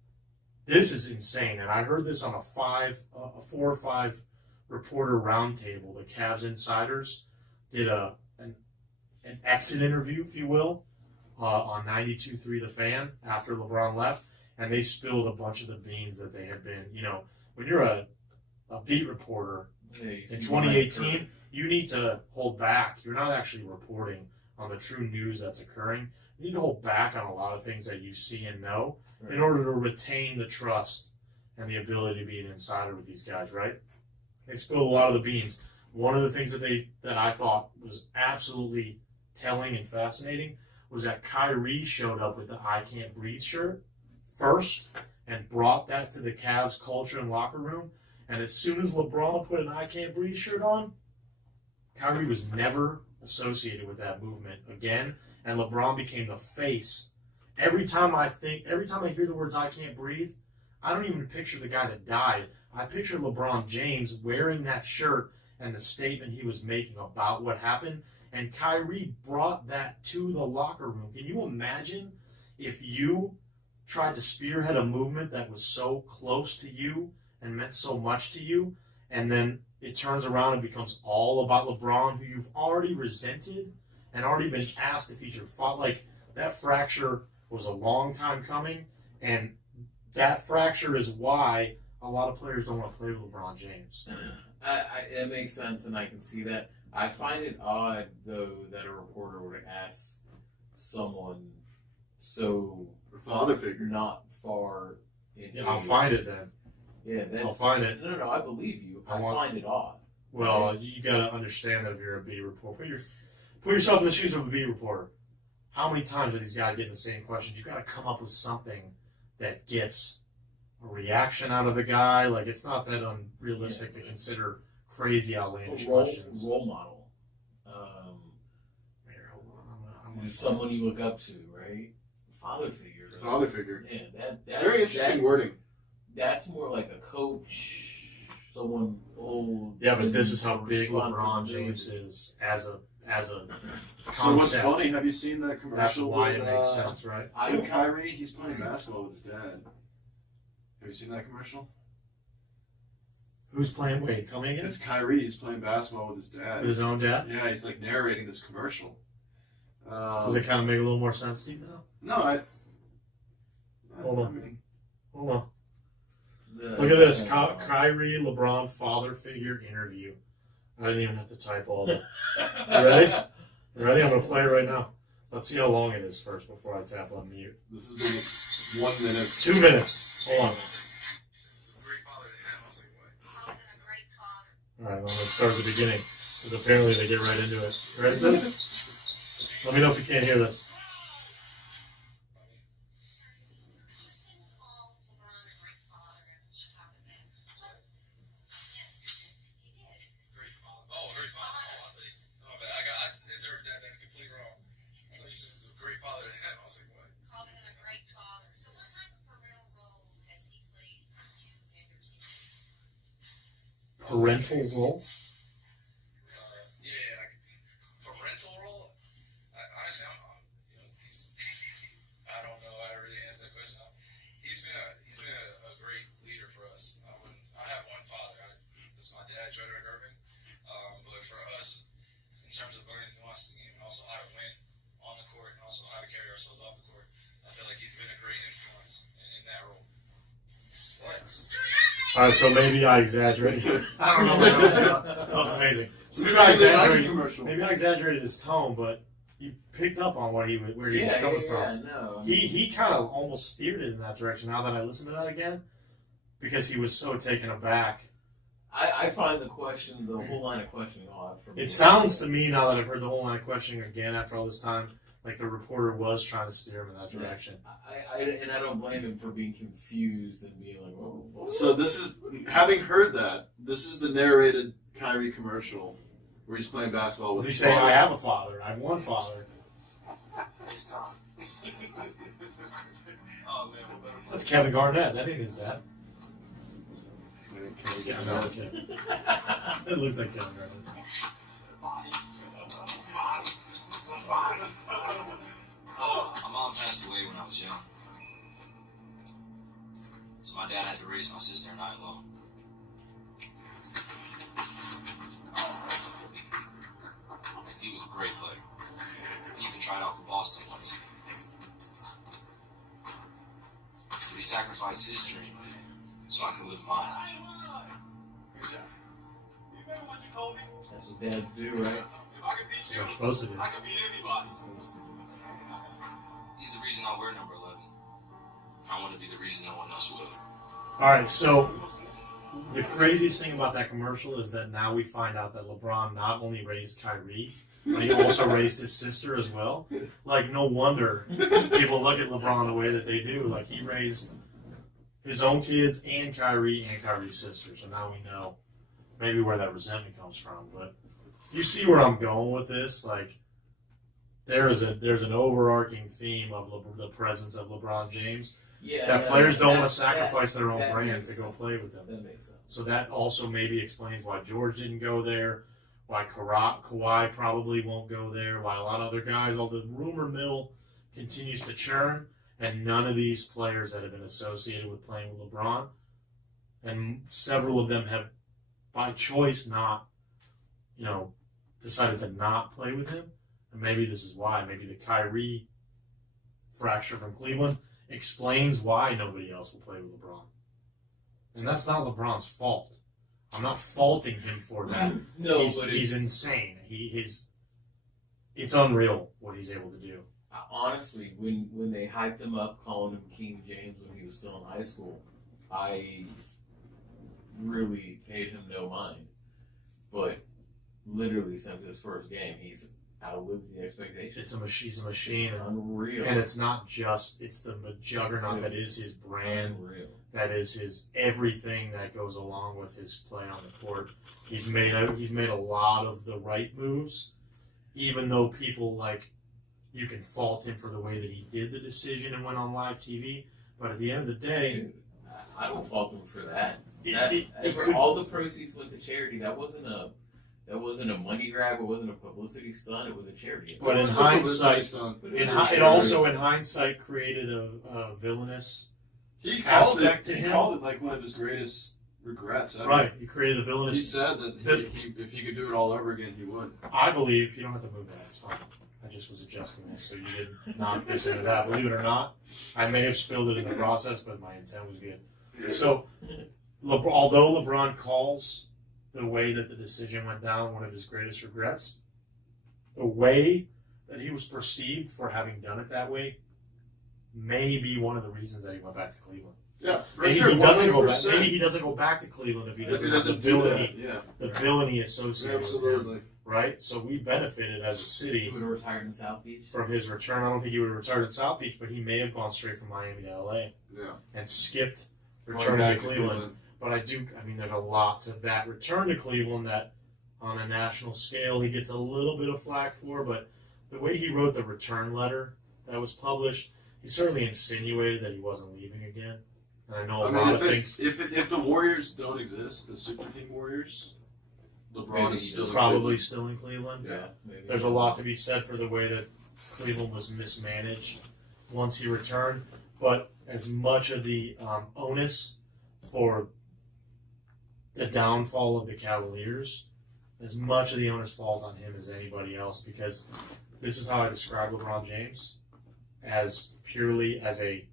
this is insane, and I heard this on a 4 or 5 reporter roundtable. The Cavs insiders did an exit interview, if you will, on 92.3 The Fan after LeBron left, and they spilled a bunch of the beans that they had been. You know, when you're a a beat reporter Yeah, you in see 2018, you need to hold back. You're not actually reporting on the true news that's occurring. You need to hold back on a lot of things that you see and know in order to retain the trust and the ability to be an insider with these guys, right? They spilled a lot of the beans. One of the things that I thought was absolutely telling and fascinating was that Kyrie showed up with the I Can't Breathe shirt first and brought that to the Cavs culture and locker room. And as soon as LeBron put an I Can't Breathe shirt on, Kyrie was never associated with that movement again, and LeBron became the face. Every time I hear the words I Can't Breathe, I don't even picture the guy that died. I picture LeBron James wearing that shirt and the statement he was making about what happened, and Kyrie brought that to the locker room. Can you imagine if you tried to spearhead a movement that was so close to you and meant so much to you, and then it turns around and becomes all about LeBron, who you've already resented and already been asked if he's your fault. Like, that fracture was a long time coming, and that fracture is why a lot of players don't want to play with LeBron James. It makes sense, and I can see that. I find it odd, though, that a reporter would ask someone so father figure, not far in Yeah, I'll find it then. Yeah, I'll find it. No, I believe you. I find it odd. Well, you got to understand that if you're a beat reporter, put yourself in the shoes of a beat reporter. How many times are these guys getting the same questions? You got to come up with something that gets a reaction out of the guy. Like, it's not that unrealistic to consider crazy, outlandish questions. Role model. Someone you look up to, right? Father figure. Father figure. Yeah, that's very interesting wording. That's more like a coach, someone old. Yeah, but this is how big LeBron James is as a concept. So what's funny? Have you seen that That's commercial why with, it makes sense, right? with Kyrie? He's playing basketball with his dad. Have you seen that commercial? Who's playing? Wait, tell me again. It's Kyrie. He's playing basketball with his dad. With his own dad? Yeah, he's like narrating this commercial. Does it kind of make a little more sense to you now? No, Hold on. I mean, Hold on. Look at this. Kyrie, LeBron, father figure interview. I didn't even have to type all that. You ready? You ready? I'm going to play it right now. Let's see how long it is first before I tap on mute. this is the 1 minute. 2 minutes. Hold on. All right, well, let's start at the beginning, because apparently they get right into it. You ready for this? Let me know if you can't hear this. Parental role? Parental role? Honestly, I don't know how to really answer that question. He's been a great leader for us. I have one father. That's my dad, Jordan Irving. But for us, in terms of learning nuances of the game and also how to win on the court and also how to carry ourselves off the court, I feel like he's been a great influence in that role. All right, so maybe I exaggerated. I don't know. That was amazing. So maybe I exaggerated his tone, but you picked up on where he was coming from. Yeah, no. He kind of almost steered it in that direction now that I listened to that again, because he was so taken aback. I find the whole line of questioning odd. It sounds to me, now that I've heard the whole line of questioning again after all this time, like the reporter was trying to steer him in that direction. And I don't blame him for being confused and being like, "Oh." So this is, having heard that, this is the narrated Kyrie commercial where he's playing basketball with Does he his say, father. I have a father, I have one father? That's Kevin Garnett, that ain't his dad. Yeah, no, okay. It looks like Kevin Garnett. My mom passed away when I was young. So my dad had to raise my sister and I alone. He was a great player. He even tried out for Boston once. But he sacrificed his dream so I could live mine. That's what dads do, right? They're supposed to do. I can beat anybody. He's the reason I wear number 11. I want to be the reason no one else will. All right, so the craziest thing about that commercial is that now we find out that LeBron not only raised Kyrie, but he also raised his sister as well. Like, no wonder people look at LeBron the way that they do. Like, he raised his own kids and Kyrie's sister. So now we know maybe where that resentment comes from. But you see where I'm going with this? Like, there's an overarching theme of the presence of LeBron James. Yeah, That players don't want to sacrifice their own brand to go play with them. That makes sense. So that also maybe explains why George didn't go there, why Kawhi probably won't go there, why a lot of other guys, all the rumor mill continues to churn, and none of these players that have been associated with playing with LeBron, and several of them have, by choice, not, decided to not play with him. And maybe this is why. Maybe the Kyrie fracture from Cleveland explains why nobody else will play with LeBron. And that's not LeBron's fault. I'm not faulting him for that. No, he's insane. It's unreal what he's able to do. Honestly, when they hyped him up, calling him King James when he was still in high school, I really paid him no mind. But literally since his first game, he's outlived the expectations. He's a machine. It's unreal. And it's not just, it's the juggernaut that is his brand. Unreal. That is his everything that goes along with his play on the court. He's made a lot of the right moves, even though people you can fault him for the way that he did the decision and went on live TV. But at the end of the day, Dude, I don't fault him for that. It All the proceeds went to charity. That wasn't a money grab. It wasn't a publicity stunt. It was a charity. But in hindsight, in hindsight created a villainous. He called aspect it. to He him. called it like one of his greatest regrets ever. Right, he created a villainous. He said that if he could do it all over again, he would. I believe you don't have to move that. It's fine. I just was adjusting this so you didn't knock this into that. Believe it or not, I may have spilled it in the process, but my intent was good. So, although LeBron calls the way that the decision went down one of his greatest regrets, the way that he was perceived for having done it that way may be one of the reasons that he went back to Cleveland. Yeah, for Maybe sure. he doesn't go back. 100%. Maybe he doesn't go back to Cleveland if he If doesn't, he doesn't have do the that, villainy, yeah, the villainy associated with him, absolutely. right? So we benefited as a He city would have retired in South Beach. from his return. I don't think he would have retired in South Beach, but he may have gone straight from Miami to LA Yeah, and skipped Going returning back to Cleveland. But there's a lot to that return to Cleveland that on a national scale he gets a little bit of flack for, but the way he wrote the return letter that was published, he certainly insinuated that he wasn't leaving again. And I know a lot of things. If the Warriors don't exist, the Super Team Warriors, LeBron Maybe is still in Probably Cleveland. still in Cleveland. Yeah. Maybe. There's a lot to be said for the way that Cleveland was mismanaged once he returned. But as much of the onus for the downfall of the Cavaliers, as much of the onus falls on him as anybody else, because this is how I describe LeBron James, as purely as a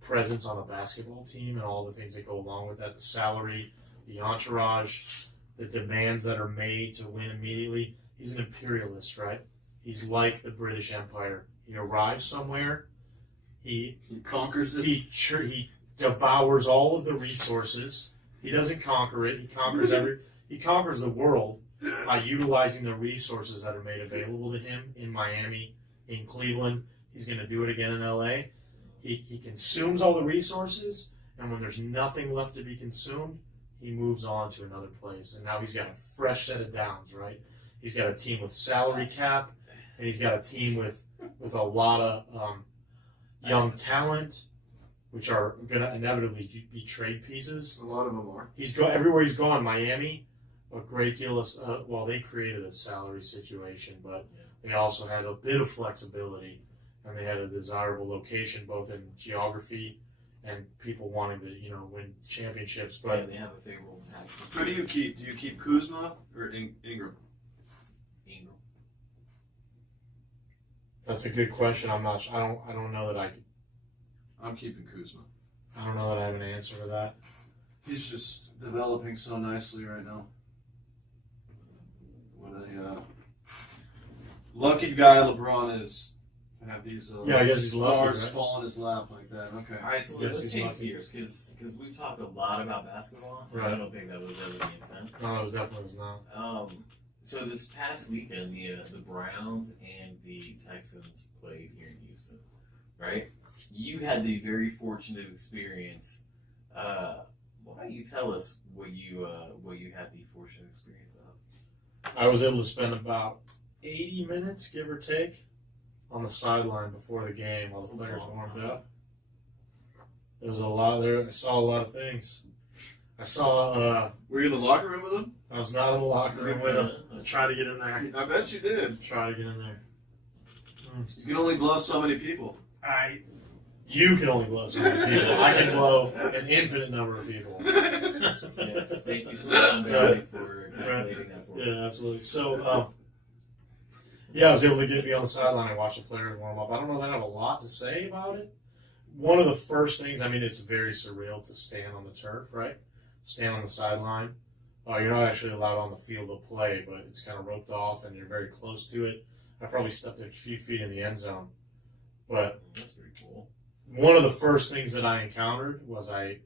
presence on a basketball team and all the things that go along with that, the salary, the entourage, the demands that are made to win immediately. He's an imperialist, right? He's like the British Empire. He arrives somewhere, he conquers it. he devours all of the resources. He doesn't conquer it. He conquers the world by utilizing the resources that are made available to him in Miami, in Cleveland. He's going to do it again in LA. He consumes all the resources, and when there's nothing left to be consumed, he moves on to another place. And now he's got a fresh set of downs, right? He's got a team with salary cap, and he's got a team with a lot of young talent, which are going to inevitably be trade pieces. A lot of them are. Everywhere he's gone. Miami, a great deal of they created a salary situation, but they also had a bit of flexibility, and they had a desirable location both in geography and people wanting to win championships. But they have a favorable tax. Who do you keep? Do you keep Kuzma or Ingram? Ingram. that's a good question. I don't know that I'm keeping Kuzma. I don't know that I have an answer to that. He's just developing so nicely right now. What a lucky guy LeBron is to have these Yeah, I guess he's lucky, stars right? fall in his lap like that. Okay. All right, so Yes, let's he's change lucky. gears because we've talked a lot about basketball. And Right. I don't think that was ever the intent. No, it definitely was not. So this past weekend, the Browns and the Texans played here in Houston, right? You had the very fortunate experience. Why don't you tell us what you had the fortunate experience of? I was able to spend about 80 minutes, give or take, on the sideline before the game while the players warmed up. There was a lot there. I saw a lot of things. I saw. Were you in the locker room with him? I was not in the locker room with him. I tried to get in there. I bet you did. Try to get in there. You can only blow so many people. You can only blow so many people. I can blow an infinite number of people. Yes, thank you so much for calculating that for us. Yeah, absolutely. So, I was able to be on the sideline and watch the players warm up. I don't know that I have a lot to say about it. One of the first things, it's very surreal to stand on the turf, right? Stand on the sideline. You're not actually allowed on the field of play, but it's kind of roped off and you're very close to it. I probably stepped a few feet in the end zone. But That's pretty cool. one of the first things that I encountered was I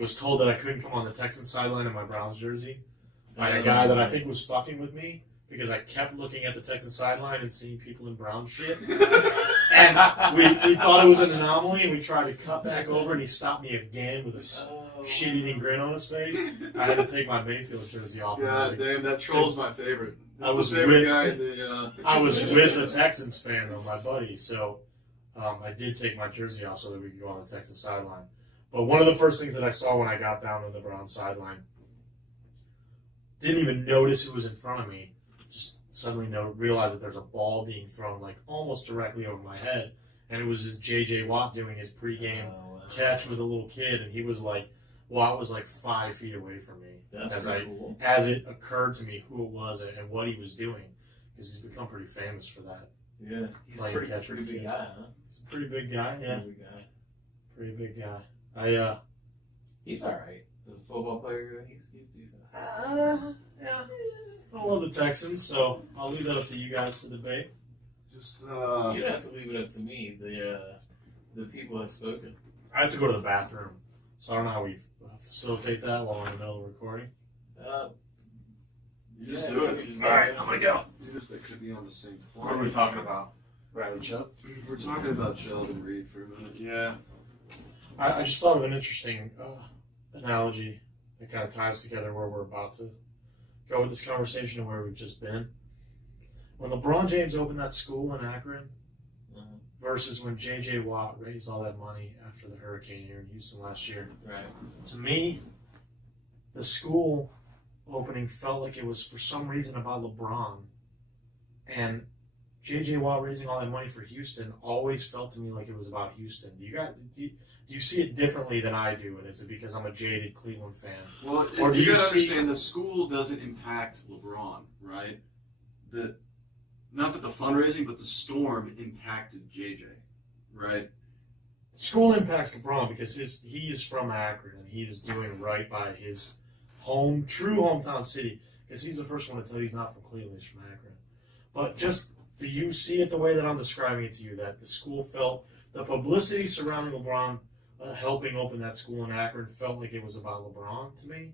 was told that I couldn't come on the Texans sideline in my Browns jersey by a guy that I think was fucking with me because I kept looking at the Texans sideline and seeing people in brown shit. And we thought it was an anomaly and we tried to cut back over and he stopped me again with a shit-eating grin on his face. I had to take my Mayfield jersey off. God damn, that troll's my favorite. I was the favorite with- guy in the. I was with a Texans fan, though, my buddy, so I did take my jersey off so that we could go on the Texans sideline. But one of the first things that I saw when I got down to the Browns sideline, didn't even notice who was in front of me, just suddenly realized that there's a ball being thrown like almost directly over my head, and it was just J.J. Watt doing his pregame catch with a little kid, and he was like, Watt was like 5 feet away from me. That's pretty cool. As it occurred to me who it was and what he was doing, because he's become pretty famous for that. Yeah, he's a Playing catch pretty with big kids. guy, huh? He's a pretty big guy, yeah. Pretty big guy. Pretty big guy. He's all right. As a football player, he's decent. Yeah. I love the Texans, so I'll leave that up to you guys to debate. Just You don't have to leave it up to me. The people have spoken. I have to go to the bathroom, so I don't know how we facilitate that while we're in the middle of recording. you just do it. just All right, I'm gonna go. That could be on the same What are we talking about? Bradley Chubb? We're talking about Sheldon Reed for a minute. Yeah. I just thought of an interesting analogy that kind of ties together where we're about to go with this conversation and where we've just been. When LeBron James opened that school in Akron versus when J.J. Watt raised all that money after the hurricane here in Houston last year. Right. To me, the school opening felt like it was for some reason about LeBron. And J.J. Watt raising all that money for Houston always felt to me like it was about Houston. Do you see it differently than I do? And is it because I'm a jaded Cleveland fan? Well, Or do you you gotta see- understand the school doesn't impact LeBron, right? Not that the fundraising, but the storm impacted JJ, right? School impacts LeBron because he is from Akron and he is doing right by his true hometown city. Because he's the first one to tell you he's not from Cleveland, he's from Akron. But just, do you see it the way that I'm describing it to you? That the school felt, the publicity surrounding LeBron helping open that school in Akron felt like it was about LeBron to me.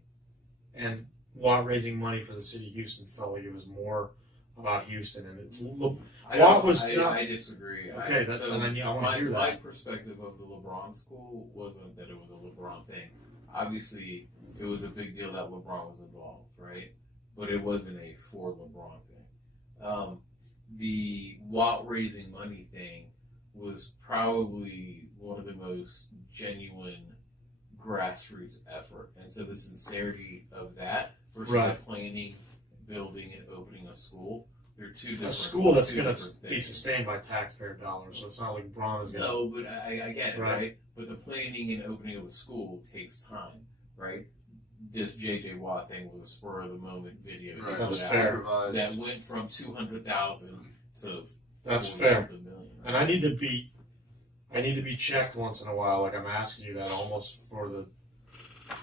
And Watt raising money for the city of Houston felt like it was more about Houston. And it's I disagree. Okay, I want to hear my that. perspective of the LeBron school wasn't that it was a LeBron thing. Obviously, it was a big deal that LeBron was involved, right? But it wasn't a for LeBron thing. The Watt raising money thing was probably one of the most genuine grassroots effort. And so the sincerity of that versus Right. planning, building, and opening a school, they're two different A school that's two going to different be things. sustained by taxpayer dollars, so it's not like LeBron is going to. No, but I get it, Right. right? But the planning and opening of a school takes time, right? This J.J. Watt thing was a spur of the moment video Right. That's that, fair. Improvised. that went from 200,000 to That's 40 fair. something million. Right? And I need to be checked once in a while. Like I'm asking you that almost for the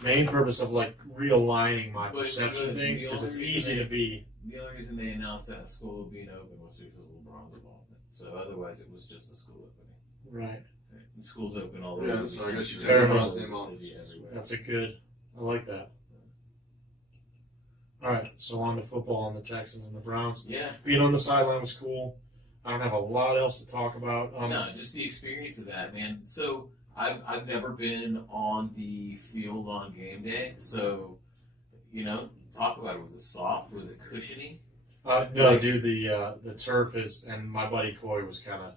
main purpose of like realigning my But perception of the things because only it's reason easy they- to be. The only reason they announced that school being open was because of LeBron's involvement. So otherwise, it was just a school opening. Right. And schools open all over. Yeah, the so I guess you country, take all LeBron's over name the off. city, everywhere. That's a good. I like that. All right, so on to football and the Texans and the Browns. Yeah. Being on the sideline was cool. I don't have a lot else to talk about. No, just the experience of that, man. So I've never been on the field on game day. So, talk about it. Was it soft? Was it cushiony? No, dude, the turf is, and my buddy Coy was kind of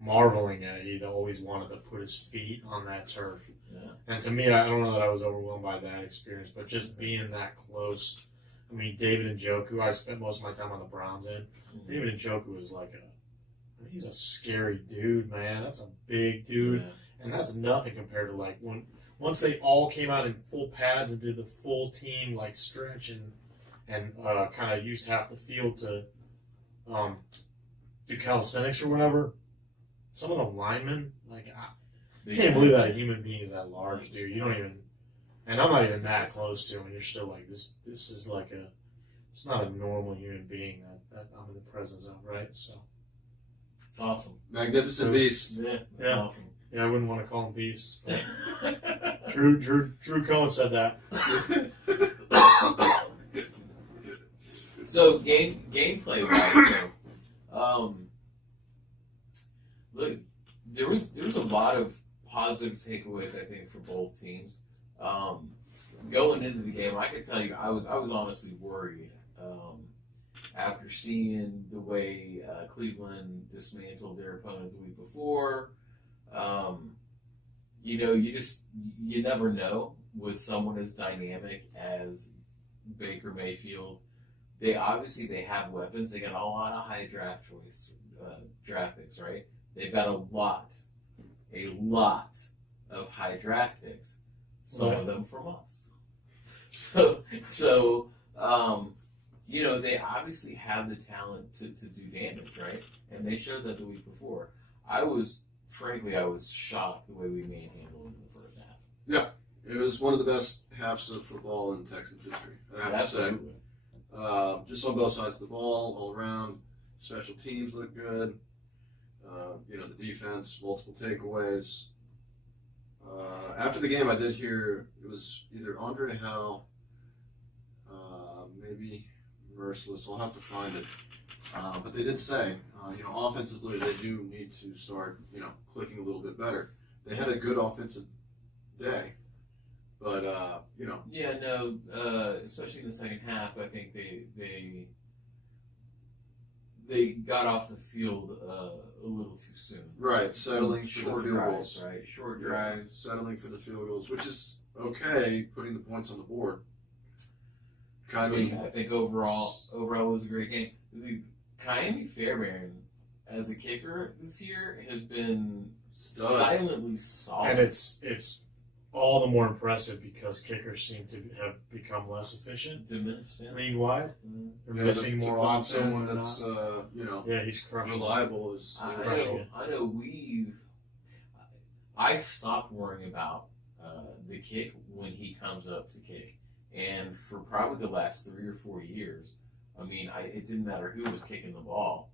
marveling at it. He'd always wanted to put his feet on that turf. Yeah. And to me, I don't know that I was overwhelmed by that experience, but just being that close. I mean, David Njoku, I spent most of my time on the Browns end. Mhm. David Njoku is he's a scary dude, man. That's a big dude. Yeah. And that's nothing compared to once they all came out in full pads and did the full team stretch and kind of used half the field to do calisthenics or whatever. Some of the linemen, I can't believe that a human being is that large, dude. You don't even, and I'm not even that close to him, and you're still like this. This is it's not a normal human being that I'm in the presence of, right? So It's awesome. Magnificent beast. Yeah. Yeah. Awesome. yeah, I wouldn't want to call him beasts. Drew Cohen said that. So gameplay wise, look, there was a lot of positive takeaways I think for both teams. Going into the game, I can tell you I was honestly worried after seeing the way Cleveland dismantled their opponent the week before. You never know with someone as dynamic as Baker Mayfield. They have weapons. They got a lot of high draft picks, right? They've got a lot of high draft picks. Some of them from us. So they obviously have the talent to do damage, right? And they showed that the week before. I was shocked the way we manhandled in the first half. Yeah, it was one of the best halves of football in Texas history. I have to say. Absolutely. Just on both sides of the ball, all around. Special teams look good. The defense, multiple takeaways. After the game, I did hear it was either Andre Howe, maybe Merciless. I'll have to find it. But they did say, offensively, they do need to start, clicking a little bit better. They had a good offensive day, but Yeah, no. Especially in the second half, I think they got off the field a little too soon. right, settling Some for the short field drives, goals. right? Short Yeah, drives. settling for the field goals, which is okay, putting the points on the board. I think overall it was a great game. Kaimi Fairbairn as a kicker this year has been silently solid. And it's all the more impressive because kickers seem to have become less efficient diminished. Yeah. league wide. Mm. They're missing more to find often someone than that's not. Yeah, he's crushing. reliable is crushing it. I know. I stopped worrying about the kick when he comes up to kick, and for probably the last 3 or 4 years, I mean, it didn't matter who was kicking the ball.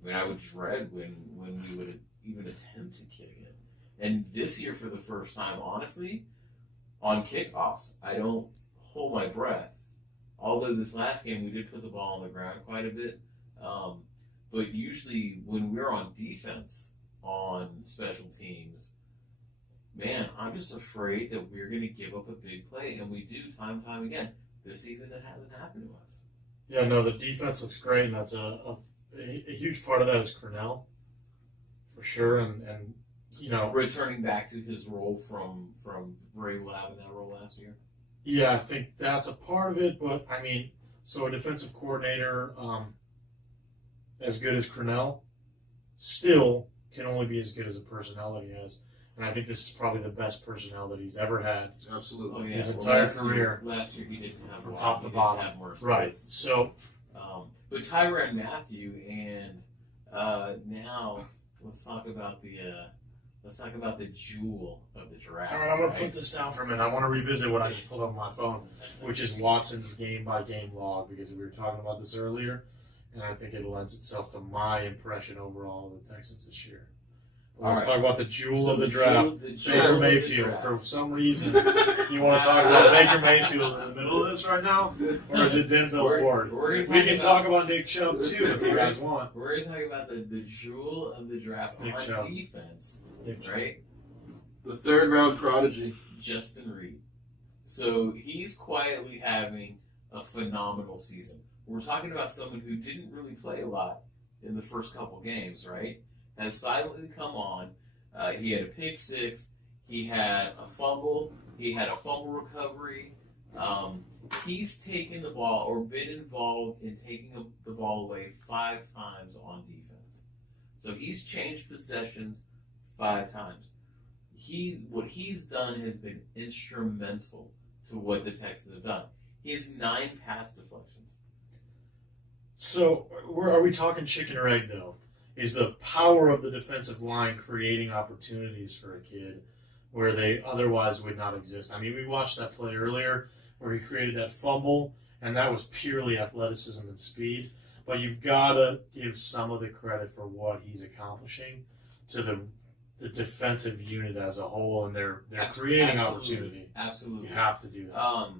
I mean, I would dread when we would even attempt to kick it. And this year, for the first time, honestly, on kickoffs, I don't hold my breath. Although this last game we did put the ball on the ground quite a bit, but usually when we're on defense on special teams, man, I'm just afraid that we're going to give up a big play, and we do time and time again. This season it hasn't happened to us. Yeah, no, the defense looks great, and that's a huge part of that is Cornell, for sure, and returning back to his role from Ray Lab in that role last year. Yeah, I think that's a part of it, but I mean, so a defensive coordinator as good as Cornell still can only be as good as a personnel that he has. And I think this is probably the best personnel that he's ever had. absolutely. Oh, yeah. His entire last career. Last year he didn't have From a lot. top to He bottom. didn't have more Right. space. So, But Tyrann Mathieu and now let's talk about Let's talk about the jewel of the draft. All right, I'm going to right? put this down for a minute. I want to revisit what I just pulled up on my phone, which is Watson's game-by-game log, because we were talking about this earlier, and I think it lends itself to my impression overall of the Texans this year. Let's talk about the jewel of the draft, Baker Mayfield. For some reason, you want to talk about Baker Mayfield in the middle of this right now, or is it Denzel Ward? We can talk about Nick Chubb too if you guys want. We're going to talk about the jewel of the draft Nick on Chubb. defense, Nick Chubb. right? The third round prodigy. Justin Reed. So he's quietly having a phenomenal season. We're talking about someone who didn't really play a lot in the first couple games, right? Has silently come on. He had a pick six. He had a fumble. He had a fumble recovery. He's taken the ball or been involved in taking the ball away 5 times on defense. So he's changed possessions 5 times. What he's done has been instrumental to what the Texans have done. He has 9 pass deflections. So, are we talking chicken or egg, though? Is the power of the defensive line creating opportunities for a kid where they otherwise would not exist? I mean, we watched that play earlier where he created that fumble, and that was purely athleticism and speed. But you've got to give some of the credit for what he's accomplishing to the defensive unit as a whole, and they're creating opportunity. Absolutely. You have to do that.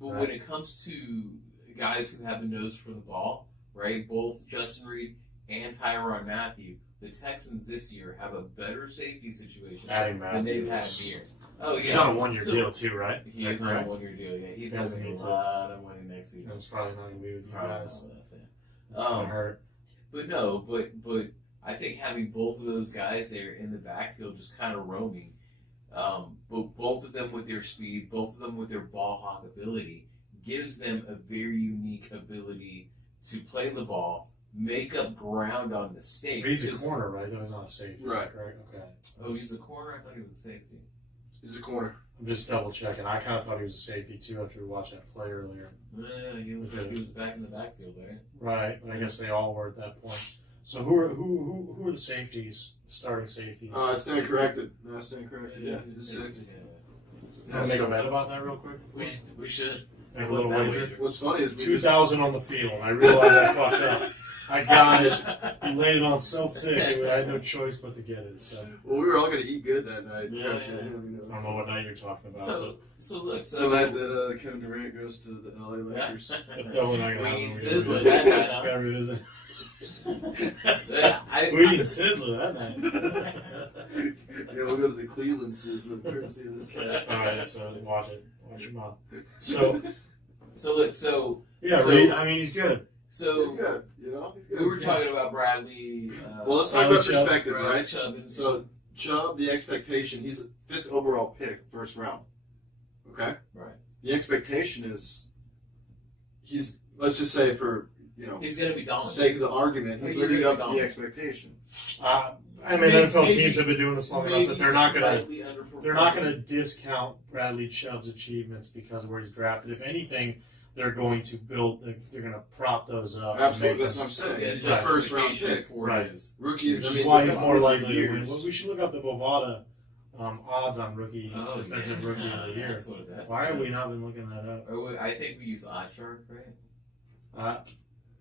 But Right. when it comes to guys who have a nose for the ball, right, both Justin Reed and Tyrann Mathieu, the Texans this year have a better safety situation Adding than they've had Matthews. in years. Oh, yeah. He's on a 1-year So- deal, too, right? He is on a 1-year deal, yeah. He's going to Doesn't make a need to. lot of money next season. That's probably not going to be with you Probably guys. not with us, yeah. It's going to hurt. But no, but I think having both of those guys there in the backfield just kind of roaming, but both of them with their speed, both of them with their ball hawk ability, gives them a very unique ability to play the ball, make up ground on mistakes. Reed's a corner, right? No, he's not a safety. Right. Okay. Oh, he's a corner? I thought he was a safety. He's a corner. I'm just double checking. I kind of thought he was a safety, too, after we watched that play earlier. Yeah, he was back in the backfield there. Right, but I guess they all were at that point. So who are the safeties, starting safeties? I stand corrected. No, I stand corrected. Yeah, he's a safety. Can I make a bet about that real quick? We should. Make a little wager. What's funny is we 2,000 on the field. I realized I fucked up. I got it. He laid it on so thick, I had no choice but to get it. So well, we were all going to eat good that night. Yeah, So, yeah. you I don't know what night you're talking about. So look, The night that Kevin Durant goes to the LA Lakers. but that's definitely not going to we happen. Sizzler that night, huh? Gotta revisit. I- We eat Sizzler that night. Yeah, we'll go to the Cleveland Sizzler courtesy of this cat. All right, so watch it. Watch your mouth. So Yeah, Reed. I mean, he's good. He's So good, you know? He's good. we were talking about Bradley. Well, let's talk about Chubb, perspective, Bradley right? Chubb and So, Chubb, the expectation, he's a 5th overall pick, first round. Okay? Right. The expectation is let's just say for, he's going to be dominant. sake of the argument, he's He's living gonna up be to the dominant. expectation. I mean, NFL teams have been doing this long enough Maybe that they're not gonna slightly underperforming. they're not gonna discount Bradley Chubb's achievements because of where he's drafted. If anything, they're going to they're going to prop those up. and Absolutely, make that's what I'm them- saying. Yeah, He's a first round justification pick. for Right. his- Rookie, Which I is mean, why this he's is more 4 likely to win. years. Well, we should look up the Bovada odds on rookie defensive rookie of the year. That's what it is. Why have we not been looking that up? I think we use OddsShark, right?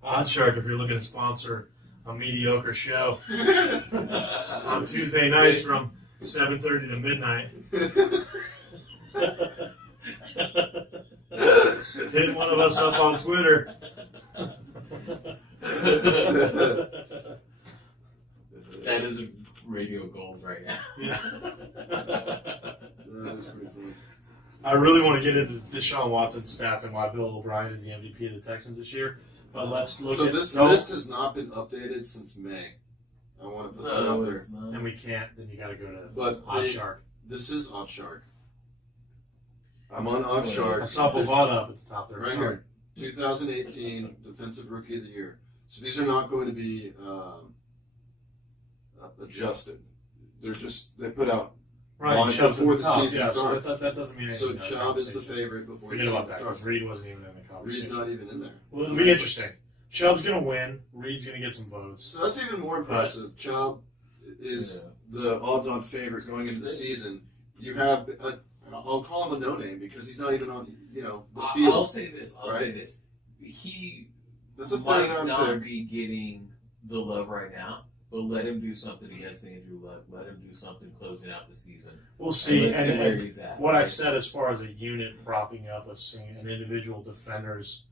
OddsShark, if you're looking to sponsor a mediocre show on Tuesday nights from 7:30 to midnight. Hit one of us up on Twitter. That is radio gold right now. Yeah. That is pretty funny. I really want to get into Deshaun Watson's stats and why Bill O'Brien is the MVP of the Texans this year. But let's look So at this no, list has not been updated since May. I want to put that out there. it's not. and we can't. Then you got to go to But OddsShark. this is OddsShark. I'm on I OddsShark. saw Bovada up at the top there. Right Sorry. here, 2018 Defensive Rookie of the Year. So these are not going to be adjusted. They put out. Right, Line Chubb's at before the the top. season Yeah, so starts. that doesn't mean anything. So in our Chubb is the conversation. favorite before the Forget season about that starts. because Reed wasn't even in the Reed's conversation. not even in there. Well, it'll be interesting. Chubb's going to win. Reed's going to get some votes. So that's even more impressive. Chubb, is the odds-on favorite going into the season. You have I'll call him a no-name because he's not even on the field. I'll say this. He That's a might third-round not pick. be getting the love right now, but let him do something against Andrew Luck. Let him do something closing out the season. We'll see. Let's see where And he's at. what I said as far as a unit propping up an individual defender's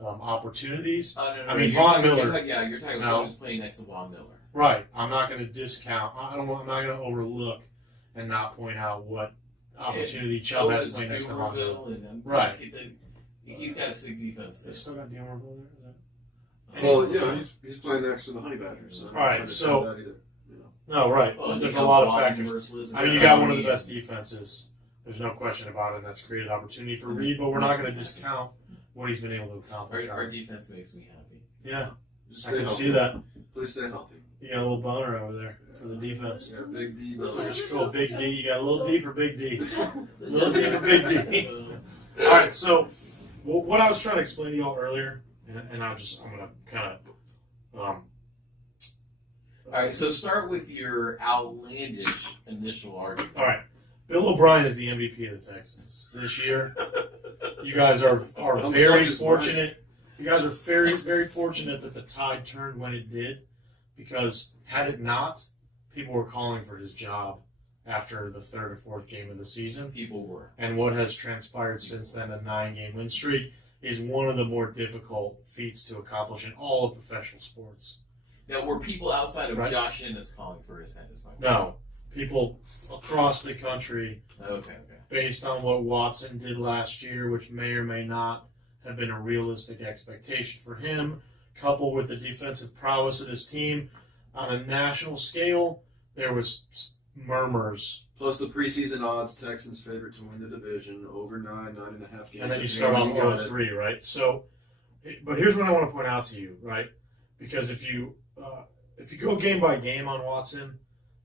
opportunities. No, I mean, you're Von talking- Miller. You're talking about No. someone who's playing next to Von Miller. Right. I'm not going to discount. I'm not going to overlook and not point out what opportunity Chubb has playing next to Von Miller. Right. He's got a sick defense. They still got Deomarville there? Well, he's playing next to the Honey Badgers. So All right, it's so- hard to tell that either, No, right. Well, There's you a got lot of Waddle factors. versus I mean, you got one of the Elliott. best defenses. There's no question about it, and that's created opportunity for Reed, but we're not going to discount what he's been able to accomplish. Our defense makes me happy. Yeah, Just I stay can healthy. see that. Please stay healthy. You got a little boner over there for the defense. Yeah, Big D. That's cool. Big D. You got a little D for Big D. Little D for Big D. All right, so what I was trying to explain to y'all earlier, and I'm going to kind of All right, so start with your outlandish initial argument. all right. Bill O'Brien is the MVP of the Texans this year. You guys are very fortunate. You guys are very, very fortunate that the tide turned when it did, because had it not, people were calling for his job after the third or fourth game of the season. People were. And what has transpired since then, a 9-game win streak, is one of the more difficult feats to accomplish in all of professional sports. Now, were people outside of Right. Josh Ennis calling for his head? Is my No, people across the country, question. Okay. based on what Watson did last year, which may or may not have been a realistic expectation for him, coupled with the defensive prowess of this team on a national scale, there was murmurs. Plus the preseason odds, Texans favorite to win the division, over 9.5 games. And then you start off 0-3, right? So, but here's what I want to point out to you, right? Because if you go game by game on Watson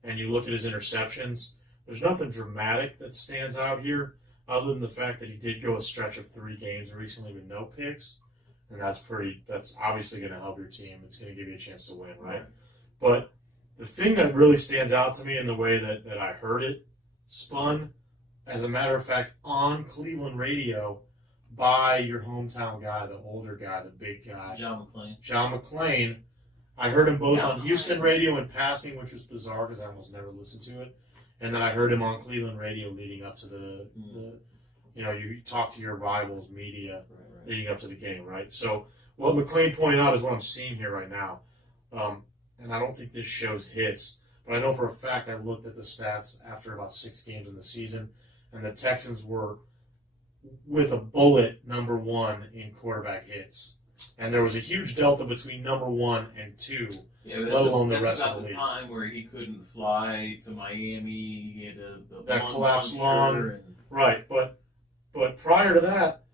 and you look at his interceptions, there's nothing dramatic that stands out here, other than the fact that he did go a stretch of 3 games recently with no picks, and that's obviously going to help your team. It's going to give you a chance to win, right? But the thing that really stands out to me in the way that I heard it spun, as a matter of fact, on Cleveland radio by your hometown guy, the older guy, the big guy, John McClain. I heard him both on Houston radio in passing, which was bizarre because I almost never listened to it. And then I heard him on Cleveland radio leading up to the you talk to your rivals media leading up to the game, right? So what McClain pointed out is what I'm seeing here right now. And I don't think this shows hits, but I know for a fact I looked at the stats after about 6 games in the season, and the Texans were with a bullet number 1 in quarterback hits. And there was a huge delta between number 1 and 2. Yeah, let alone the rest that's of the about the league. time where he couldn't fly to Miami. He had That collapsed lawn. lawn. Right, but prior to that,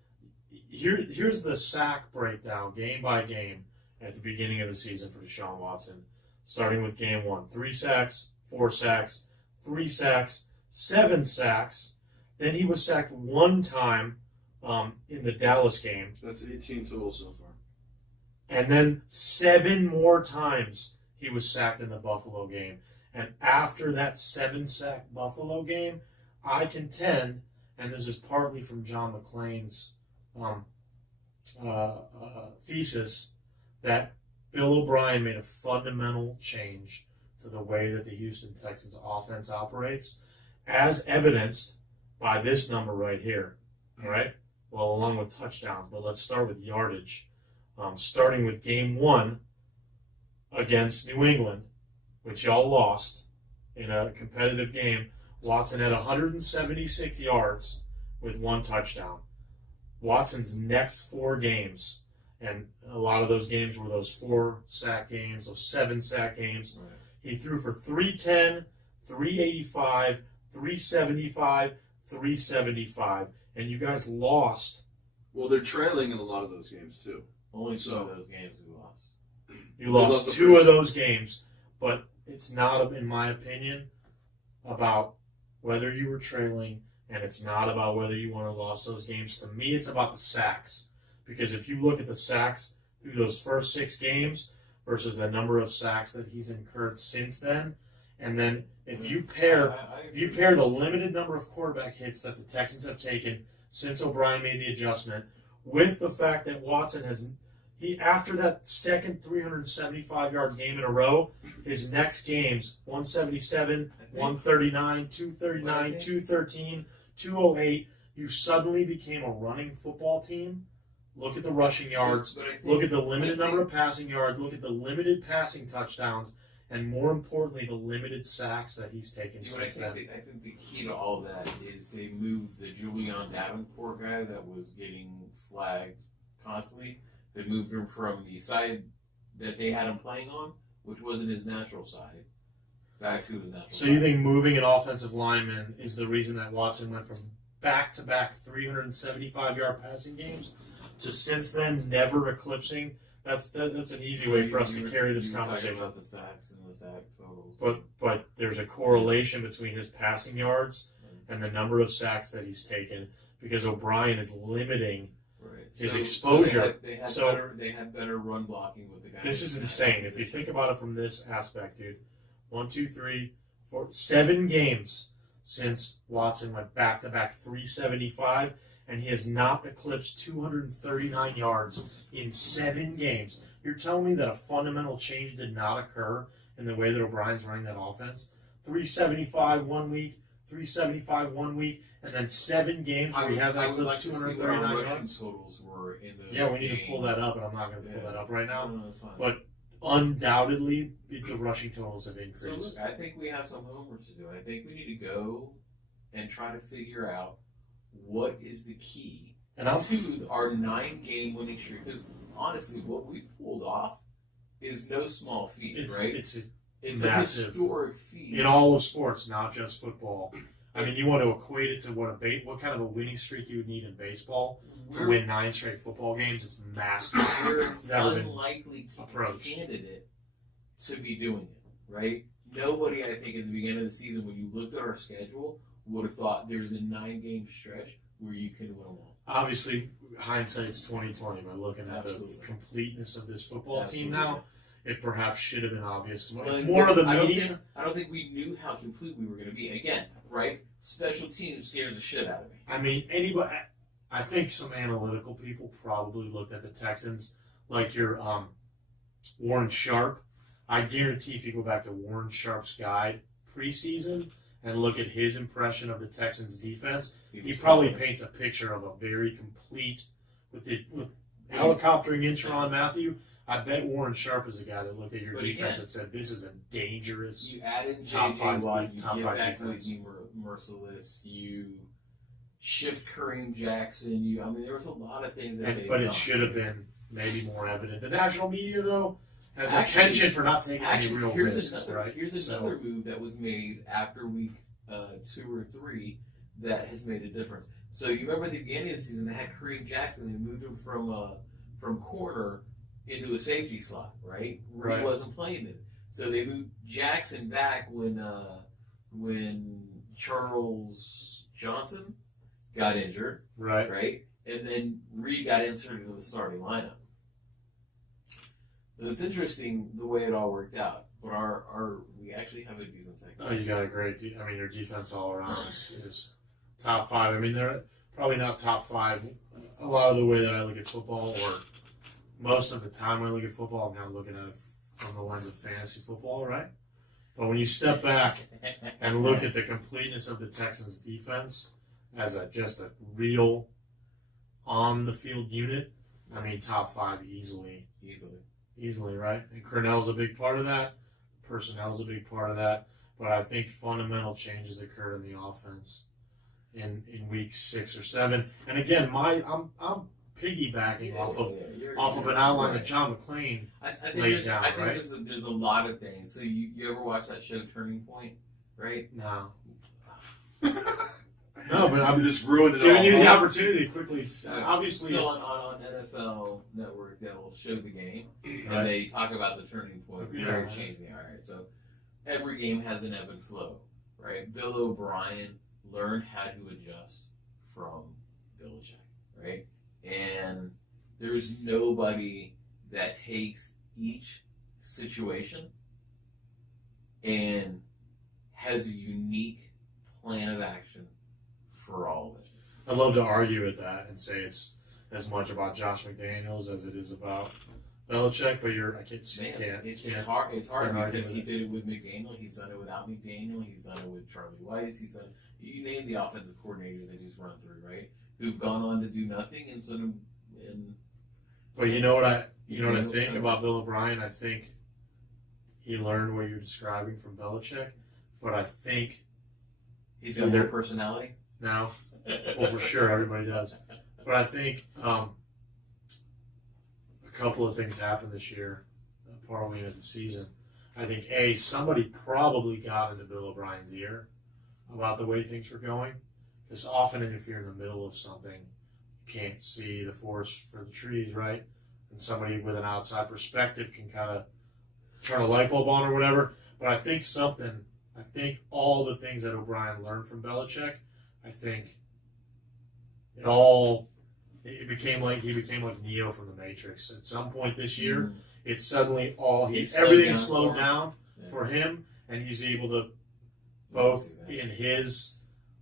here's the sack breakdown game by game at the beginning of the season for Deshaun Watson. Starting with game 1, 3 sacks, 4 sacks, 3 sacks, 7 sacks. Then he was sacked 1 time in the Dallas game. That's 18 total so far. And then 7 more times he was sacked in the Buffalo game. And after that 7-sack Buffalo game, I contend, and this is partly from John McClain's thesis, that Bill O'Brien made a fundamental change to the way that the Houston Texans offense operates, as evidenced by this number right here. All right? Well, along with touchdowns, but let's start with yardage. Starting with game 1 against New England, which y'all lost in a competitive game, Watson had 176 yards with 1 touchdown. Watson's next 4 games, and a lot of those games were those 4-sack games, those 7-sack games. Right. He threw for 310, 385, 375, 375, and you guys lost. Well, they're trailing in a lot of those games, too. Only 2 of those games we lost. You lost 2 of those games, but it's not, in my opinion, about whether you were trailing, and it's not about whether you won or lost those games. To me, it's about the sacks. Because if you look at the sacks through those first 6 games versus the number of sacks that he's incurred since then, And then if you pair the limited number of quarterback hits that the Texans have taken since O'Brien made the adjustment with the fact that Watson after that second 375-yard game in a row, his next games, 177, 139, 239, 213, 208, you suddenly became a running football team. Look at the rushing yards. Look at the limited number of passing yards. Look at the limited passing touchdowns. And more importantly, the limited sacks that he's taken since then. I think the key to all of that is they moved the Julian Davenport guy that was getting flagged constantly. They moved him from the side that they had him playing on, which wasn't his natural side, back to his natural side. So you think moving an offensive lineman is the reason that Watson went from back-to-back 375-yard passing games to since then never eclipsing? That's an easy way for us to carry this conversation. About the sacks and the sack totals. But there's a correlation between his passing yards and the number of sacks that he's taken because O'Brien is limiting his exposure. They had better run blocking with the guys. This is insane. If you think about it from this aspect, dude. 1, 2, 3, 4, 7 games since Watson went back-to-back 375, and he has not eclipsed 239 yards in 7 games. You're telling me that a fundamental change did not occur in the way that O'Brien's running that offense? 375 1 week, 375 1 week, and then 7 games where he hasn't eclipsed 239 yards? Totals were in those yeah, we need to pull that up, and I'm not going to pull that up right now. No, that's fine. But undoubtedly, the rushing totals have increased. So look, I think we have some homework to do. I think we need to go and try to figure out what is the key to our 9-game winning streak. Because honestly, what we've pulled off is no small feat, right? It's a massive, historic feat in all of sports, not just football. I mean, you want to equate it to what kind of a winning streak you would need in baseball to win 9 straight football games. It's massive. We're It's an never been unlikely approached. candidate to be doing it, right? Nobody, I think, at the beginning of the season, when you looked at our schedule, would have thought there's a 9-game stretch where you can win them all. Obviously, hindsight's 2020. By looking at the completeness of this football team now, it perhaps should have been obvious to more of the media. I don't think we knew how complete we were going to be. Again, right? Special teams scares the shit out of me. I mean, I think some analytical people probably looked at the Texans like your Warren Sharp. I guarantee if you go back to Warren Sharp's guide preseason and look at his impression of the Texans' defense, he probably paints a picture of a very complete, with helicoptering in Tyrann Mathieu. I bet Warren Sharp is a guy that looked at your defense and said, "This is a dangerous." You added top J.J. Watt, you top give five back defense. Merciless, you shift Kareem Jackson. I mean, there was a lot of things that But it should have been maybe more evident. The national media, though, has a penchant for not taking any real risks, right? Here's another move that was made after week 2 or 3 that has made a difference. So you remember at the beginning of the season, they had Kareem Jackson. They moved him from corner into a safety slot, right? Where he wasn't playing it. So they moved Jackson back when Charles Johnson got injured, right? And then Reed got inserted into the starting lineup. It's interesting the way it all worked out, but we actually have a decent second. Oh, you got a great. Your defense all around is top 5. I mean, they're probably not top 5. A lot of the way that I look at football, or most of the time when I look at football, I'm kind of looking at it from the lens of fantasy football, right? But when you step back and look at the completeness of the Texans' defense as just a real on-the-field unit, I mean, top 5 easily. Easily, right? And Cornell's a big part of that. Personnel's a big part of that. But I think fundamental changes occurred in the offense in week 6 or 7. And again, I'm piggybacking off of an outline that John McClain laid down, right? I think there's a lot of things. So you ever watch that show Turning Point, right? No. No, but I'm just ruined it giving all. you the opportunity quickly. Obviously, so on NFL Network, they'll show the game, and they talk about the turning point, very changing. All right, so every game has an ebb and flow, right? Bill O'Brien learned how to adjust from Belichick, right? And there's nobody that takes each situation and has a unique plan of action for all of it. I'd love to argue with that and say it's as much about Josh McDaniels as it is about Belichick, but I can't. It's hard. It's hard can't argue because he with did it with McDaniel. He's done it without McDaniel. He's done it with Charlie Weiss. He's done. You name the offensive coordinators that he's run through, right? Who've gone on to do nothing instead of. But you know what I think about Bill O'Brien? I think he learned what you're describing from Belichick, but I think He's got their personality. now, well, for sure, everybody does. But I think a couple of things happened this year, partly into the season. I think somebody probably got into Bill O'Brien's ear about the way things were going, because often if you're in the middle of something, you can't see the forest for the trees, right? And somebody with an outside perspective can kind of turn a light bulb on or whatever. But I think all the things that O'Brien learned from Belichick, I think he became like Neo from the Matrix. At some point this year, it's suddenly everything slowed down for him, and he's able to both in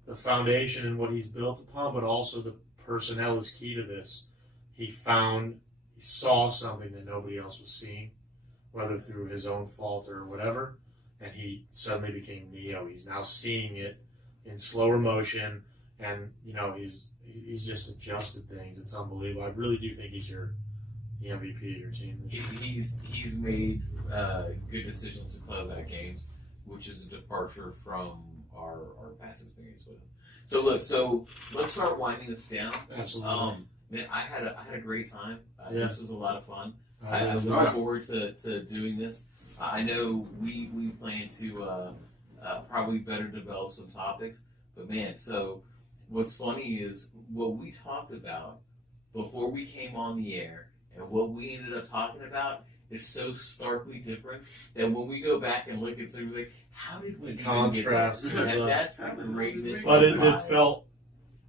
the foundation and what he's built upon, but also the personnel is key to this. He saw something that nobody else was seeing, whether through his own fault or whatever, and he suddenly became Neo. He's now seeing it in slower motion, and he's just adjusted things. It's unbelievable. I really do think he's the MVP of your team. He's made good decisions to close out games, which is a departure from our past experience with him. So let's start winding this down. Absolutely. Man, I had a great time. Yeah. This was a lot of fun. I look forward to doing this. I know we plan to probably better develop some topics, but man, so what's funny is what we talked about before we came on the air and what we ended up talking about is so starkly different that when we go back and look at it, we're like, how did we contrast? That's the greatness. But it felt.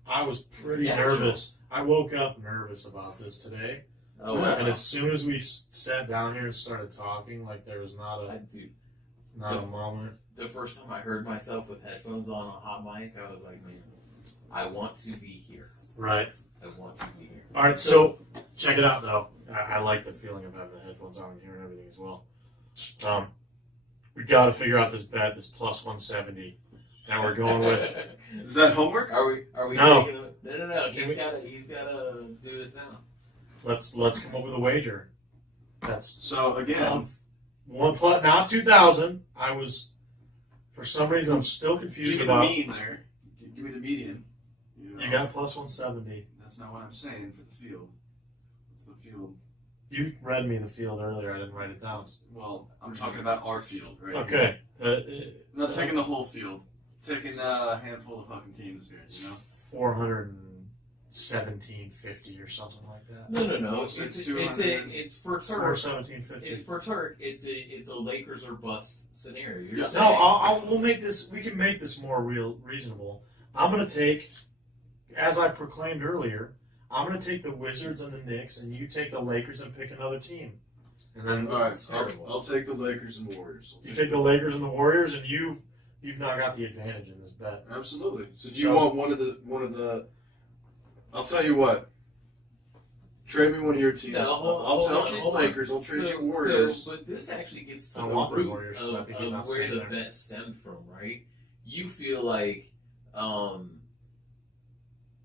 I was pretty nervous. I woke up nervous about this today. Oh, wow. And as soon as we sat down here and started talking, like there was not a moment. The first time I heard myself with headphones on a hot mic, I was like, man, I want to be here. Right. I want to be here. All right, so check it out, though. I like the feeling of having the headphones on and hearing everything as well. We got to figure out this bet, this plus 170, and we're going with. Is that homework? Are we? No. No. He's got to do this now. Let's come up with a wager. That's So again, not 2,000. I was, for some reason, I'm still confused give me about. the mean there. Give me the median. You got plus 170. That's not what I'm saying for the field. It's the field. You read me the field earlier. I didn't write it down. Well, I'm talking about our field, right? Okay. I'm not taking the whole field. Taking a handful of fucking teams here, 417.50 or something like that. No. It's It's for Turk. 417.50. For Turk, it's a Lakers or bust scenario. You're Yeah. saying, No, we'll make this. We can make this more reasonable. I'm gonna take, as I proclaimed earlier, I'm gonna take the Wizards and the Knicks, and you take the Lakers and pick another team. And then All right, I'll take the Lakers and Warriors. you take the Lakers and the Warriors, and you've now got the advantage in this bet. Absolutely. So do you want one of the? I'll tell you what. Trade me one of your teams. No, I'll keep hold on. Lakers. I'll trade you Warriors. But this actually gets to I the want the root Warriors, 'cause I think he's of not where staying the there. bet stemmed from, right? You feel like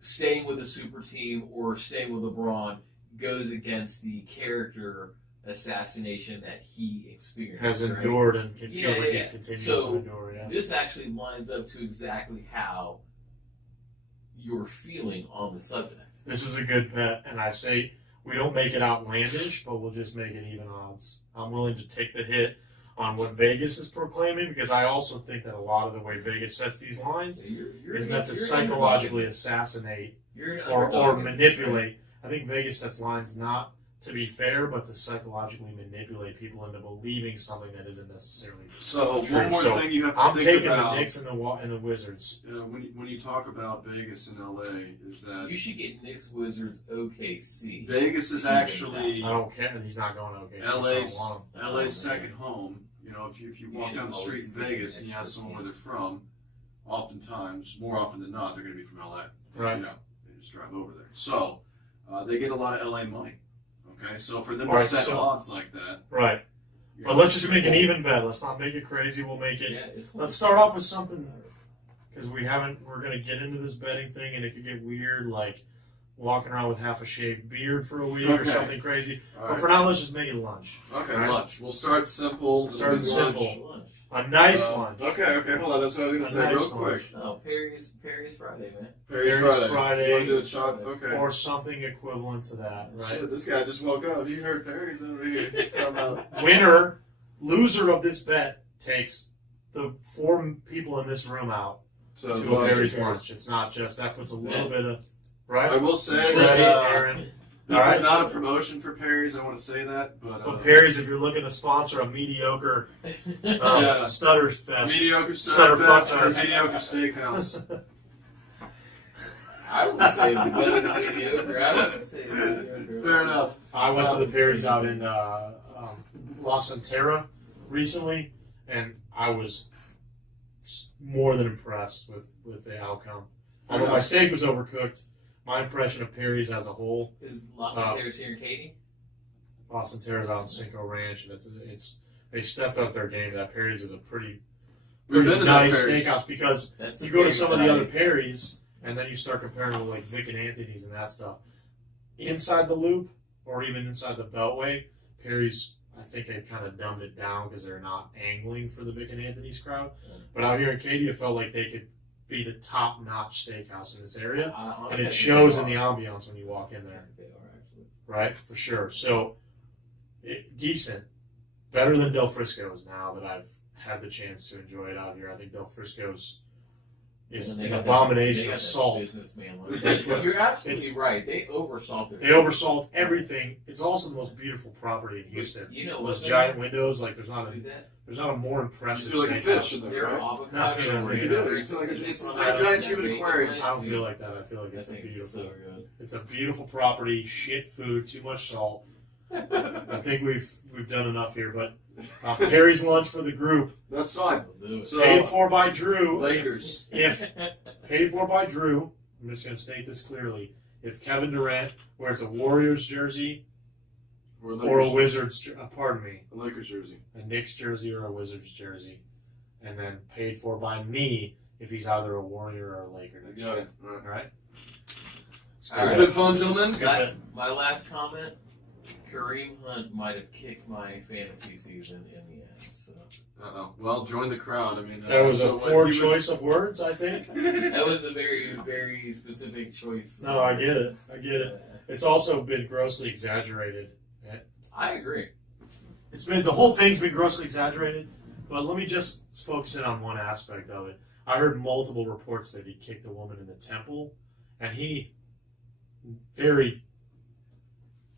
staying with a super team or staying with LeBron goes against the character assassination that he experienced. Has right? endured and feels Yeah, like yeah, he's yeah. continuing So, to endure. Yeah. This actually lines up to exactly how you're feeling on the subject. This is a good bet, and I say we don't make it outlandish, but we'll just make it even odds. I'm willing to take the hit on what Vegas is proclaiming, because I also think that a lot of the way Vegas sets these lines is meant to psychologically assassinate or manipulate. I think Vegas sets lines not to be fair, but to psychologically manipulate people into believing something that isn't necessarily So true. one more So thing you have to I'm think taking about the Knicks and the Wizards. when you talk about Vegas and LA is that You should get Knicks, Wizards, OKC. Vegas is actually I don't care. He's not going to OKC. LA's second home. You know, if you walk down the street in Vegas and you ask someone where they're from, oftentimes, more often than not, they're going to be from LA. Right. You know, they just drive over there. So they get a lot of LA money. Okay, so for them All to right, set so- odds like that, Right. But let's just make an even bet. Let's not make it crazy. We'll make it. Yeah, it's Let's start off with something because we're going to get into this betting thing and it could get weird, like walking around with half a shaved beard for a week or Okay. something crazy. all But right. for now, let's just make it lunch. Okay, All right? lunch. We'll start simple. Start It'll be lunch. simple. A nice lunch. Okay, hold on. That's what I was going A to say nice real lunch. quick. No, Perry's Friday, man. Perry's Perry's Friday. Friday. You want to do a shot? Okay. Or something equivalent to that, right? Shit, this guy just woke up. You heard Perry's over here. Come out. Loser of this bet takes the 4 people in this room out So to a Perry's lunch. It's not just that puts a little bit of right. I will say Ready, that Aaron. this All is right. not a promotion for Perry's. I want to say that, But Perry's, if you're looking to sponsor a mediocre Yeah. Stutters Fest, mediocre Stutter Fest or a Fest. mediocre steakhouse. I would say it's better than mediocre. I would say it's mediocre. Fair enough. I went to the Perry's out in La Centera recently, and I was more than impressed with the outcome. Although my steak was overcooked, my impression of Perry's as a whole, Is Los Angeles here in Katy? La Centera's out in Cinco Ranch, and it's they stepped up their game. That Perry's is a pretty We've been to that nice Perry's. steakhouse because That's you the go to Perry's some of the I- other Perry's, and then you start comparing to like Vic and Anthony's and that stuff. Inside the Loop, or even inside the Beltway, Perry's, I think they kind of dumbed it down because they're not angling for the Vic and Anthony's crowd. But out here in Katy, it felt like they could be the top-notch steakhouse in this area, honestly, and I it think shows they in the are. ambiance when you walk in there, I think they are, actually. right? For sure. So, decent. Better than Del Frisco's now that I've had the chance to enjoy it out here. I think Del Frisco's is And an they got abomination that of salt. Businessman look. You're absolutely right. They oversalt their. They oversalt everything. It's also the most beautiful property in Houston. You know Those what? giant windows, like there's not Do a that. more You impressive feel like a steakhouse. fish in there, Their right? avocado. No, rings you do. are- It's like it's on like a that- giant that human bacon aquarium. plant, I don't dude. feel like that. I feel like That it's a thing is beautiful. so good. It's a beautiful property. Shit food, too much salt. I think we've done enough here, but Perry's lunch for the group, That's fine. Do it. So paid for by Drew. Lakers. If paid for by Drew, I'm just going to state this clearly. If Kevin Durant wears a Warriors jersey Or or a Lakers, Wizards, pardon me, a Lakers jersey. a Knicks jersey or a Wizards jersey, and then paid for by me if he's either a Warrior or a Laker. You got it. All right. All right. All It's right. been fun, gentlemen. My last comment. Kareem Hunt might have kicked my fantasy season in the end. So. Uh-oh. Well, join the crowd. I mean, That was a so what, poor he was- choice of words, I think. That was a very, very specific choice. No, I get it. I get it. It's also been grossly exaggerated. I agree. It's been the whole thing's been grossly exaggerated. But let me just focus in on one aspect of it. I heard multiple reports that he kicked a woman in the temple, and he very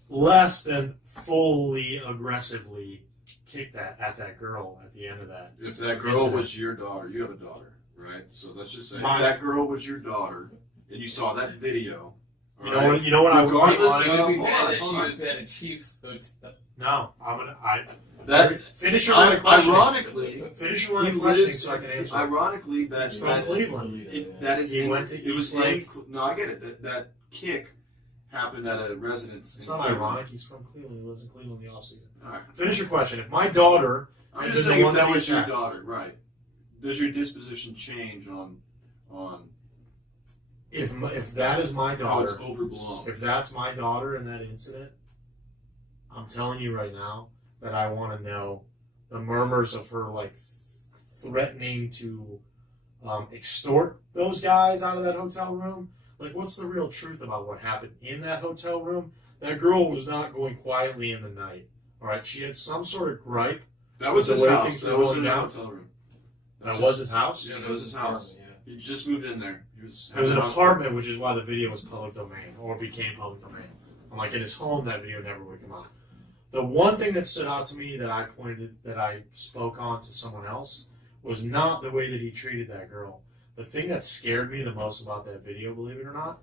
less than fully aggressively kicked that at that girl at the end of that. If that girl was your daughter, you have a daughter, right? So let's just say if My- that girl was your daughter, and you saw that video. all You know right? what? You know what? I would be Regardless honest. You should be Hold mad on, that hold she on. was at a Chiefs hotel. No, I'm gonna. That Finish your line of questioning. ironically, Finish your line he of questioning lives. so I can answer. Ironically, that He's from that, Cleveland. that is He in, went to it was East Lake. no, I get it. That kick happened at a residence. It's in not Cleveland. ironic. He's from Cleveland. He lives in Cleveland in the offseason. All right. Finish your question. If my daughter, I'm And just then the saying, one if that that was he your attacked. daughter, right? Does your disposition change on if that is my how it's daughter, overblown? if that's my daughter in that incident, I'm telling you right now that I want to know the murmurs of her like threatening to extort those guys out of that hotel room. Like, what's the real truth about what happened in that hotel room? That girl was not going quietly in the night. All right, she had some sort of gripe. That was the his way house. things That were was going in the down. hotel room. That was his house. Yeah, that was his house. Yeah. He just moved in there. He was. It was an house- apartment, which is why the video was public domain or became public domain. I'm like, in his home, that video never would come out. The one thing that stood out to me that I spoke on to someone else was not the way that he treated that girl. The thing that scared me the most about that video, believe it or not,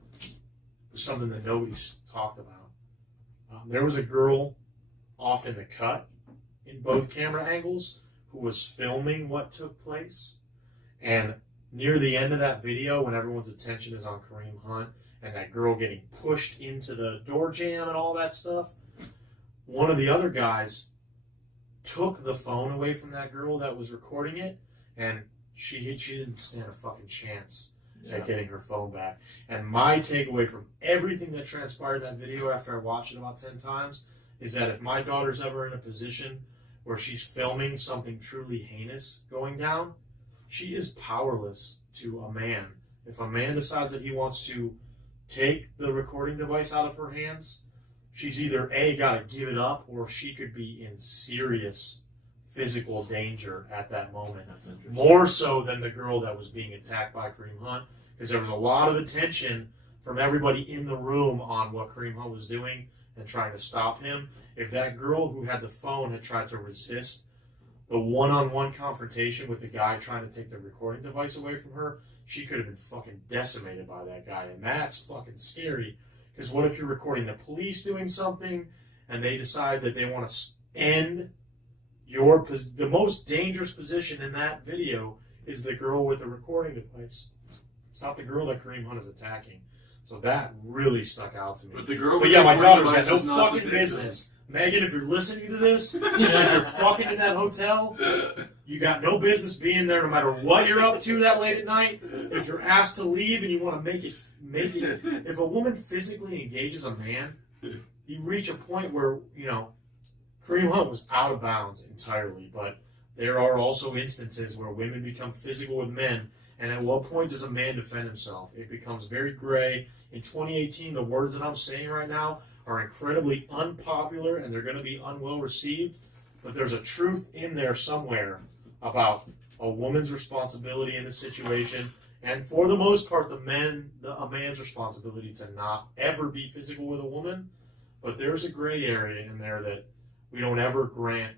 was something that nobody's talked about. There was a girl off in the cut in both camera angles who was filming what took place. And near the end of that video, when everyone's attention is on Kareem Hunt and that girl getting pushed into the door jam and all that stuff, one of the other guys took the phone away from that girl that was recording it, and she didn't stand a fucking chance at getting her phone back. And my takeaway from everything that transpired in that video after I watched it about 10 times is that if my daughter's ever in a position where she's filming something truly heinous going down, she is powerless to a man. If a man decides that he wants to take the recording device out of her hands, she's either A, got to give it up, or she could be in serious physical danger at that moment. More so than the girl that was being attacked by Kareem Hunt, because there was a lot of attention from everybody in the room on what Kareem Hunt was doing and trying to stop him. If that girl who had the phone had tried to resist the one-on-one confrontation with the guy trying to take the recording device away from her, she could have been fucking decimated by that guy. And that's fucking scary. Because what if you're recording the police doing something and they decide that they want to end the most dangerous position in that video is the girl with the recording device. It's not the girl that Kareem Hunt is attacking. So that really stuck out to me. But the girl But with yeah, the my recording daughter's device got no is not the fucking victim. business. Megan, if you're listening to this, and if you're fucking in that hotel, you got no business being there no matter what you're up to that late at night. If you're asked to leave and you want to make it. If a woman physically engages a man, you reach a point where, Kareem Hunt was out of bounds entirely, but there are also instances where women become physical with men, and at what point does a man defend himself? It becomes very gray. In 2018, the words that I'm saying right now are incredibly unpopular, and they're going to be unwell received, but there's a truth in there somewhere about a woman's responsibility in this situation, and for the most part, a man's responsibility to not ever be physical with a woman, but there's a gray area in there that we don't ever grant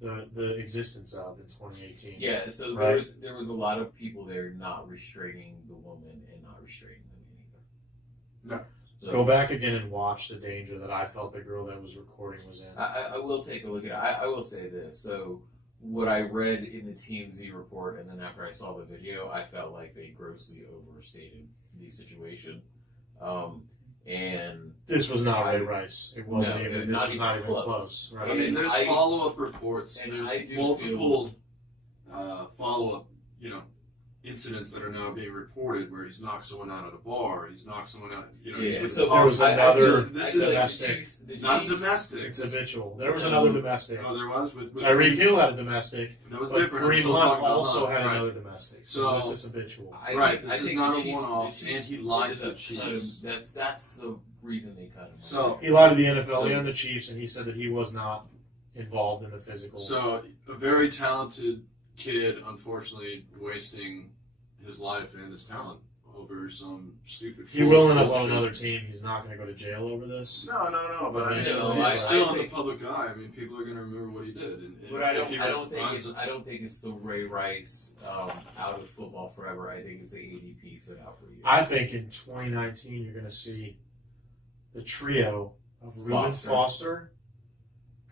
the existence of in 2018. Yeah, so Right. there was a lot of people there not restraining the woman and not restraining the man either. No. So, Go back again and watch the danger that I felt the girl that was recording was in. I will take a look at it. I will say this. So what I read in the TMZ report, and then after I saw the video, I felt like they grossly overstated the situation. And This was not Ray Rice. It wasn't No, even. This not was even not even close. close. I Right? mean, there's I- follow-up reports. and There's I do multiple follow-up, incidents that are now being reported where he's knocked someone out at a bar. He's knocked someone out. He's yeah, with so the there was bar. another This I is feel like domestic. the not Chiefs- domestic. It's habitual. There was another domestic. No, there was with Tyreek Hill had a domestic, That was but different. I'm Kareem still Hunt talking about also Hunt. had Right. another domestic. So So- this is habitual. Right, I this is think not the a Chiefs- one-off, the Chiefs and he lied ended to the up cutting Chiefs. him. That's the reason they cut him. So- He lied to the NFL So- and the Chiefs, and he said that he was not involved in the physical. So a very talented kid, unfortunately, wasting his life and his talent over some stupid. he will end up bullshit. on another team. He's not going to go to jail over this. No. But I mean, No, he's I still in the think- public eye. I mean, people are going to remember what he did. And But I if he don't runs think it's the Ray Rice out of football forever. I think it's the ADP sit out for you. I think in 2019 you're going to see the trio of Reuben Foster,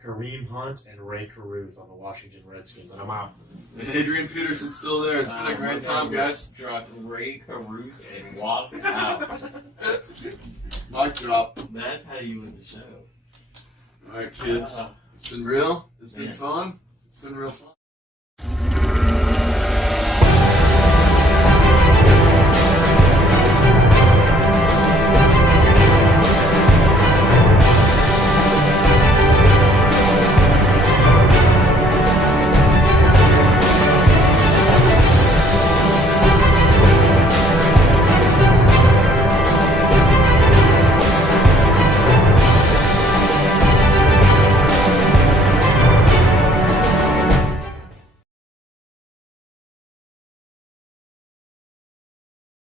Kareem Hunt, and Ray Caruth on the Washington Redskins, and I'm out. And Adrian Peterson's still there. It's been a great time, guys. Dropped Ray Caruth and walked out. Mic drop. That's how you win the show. All right, kids. It's been real. It's been Man. fun. It's been real fun.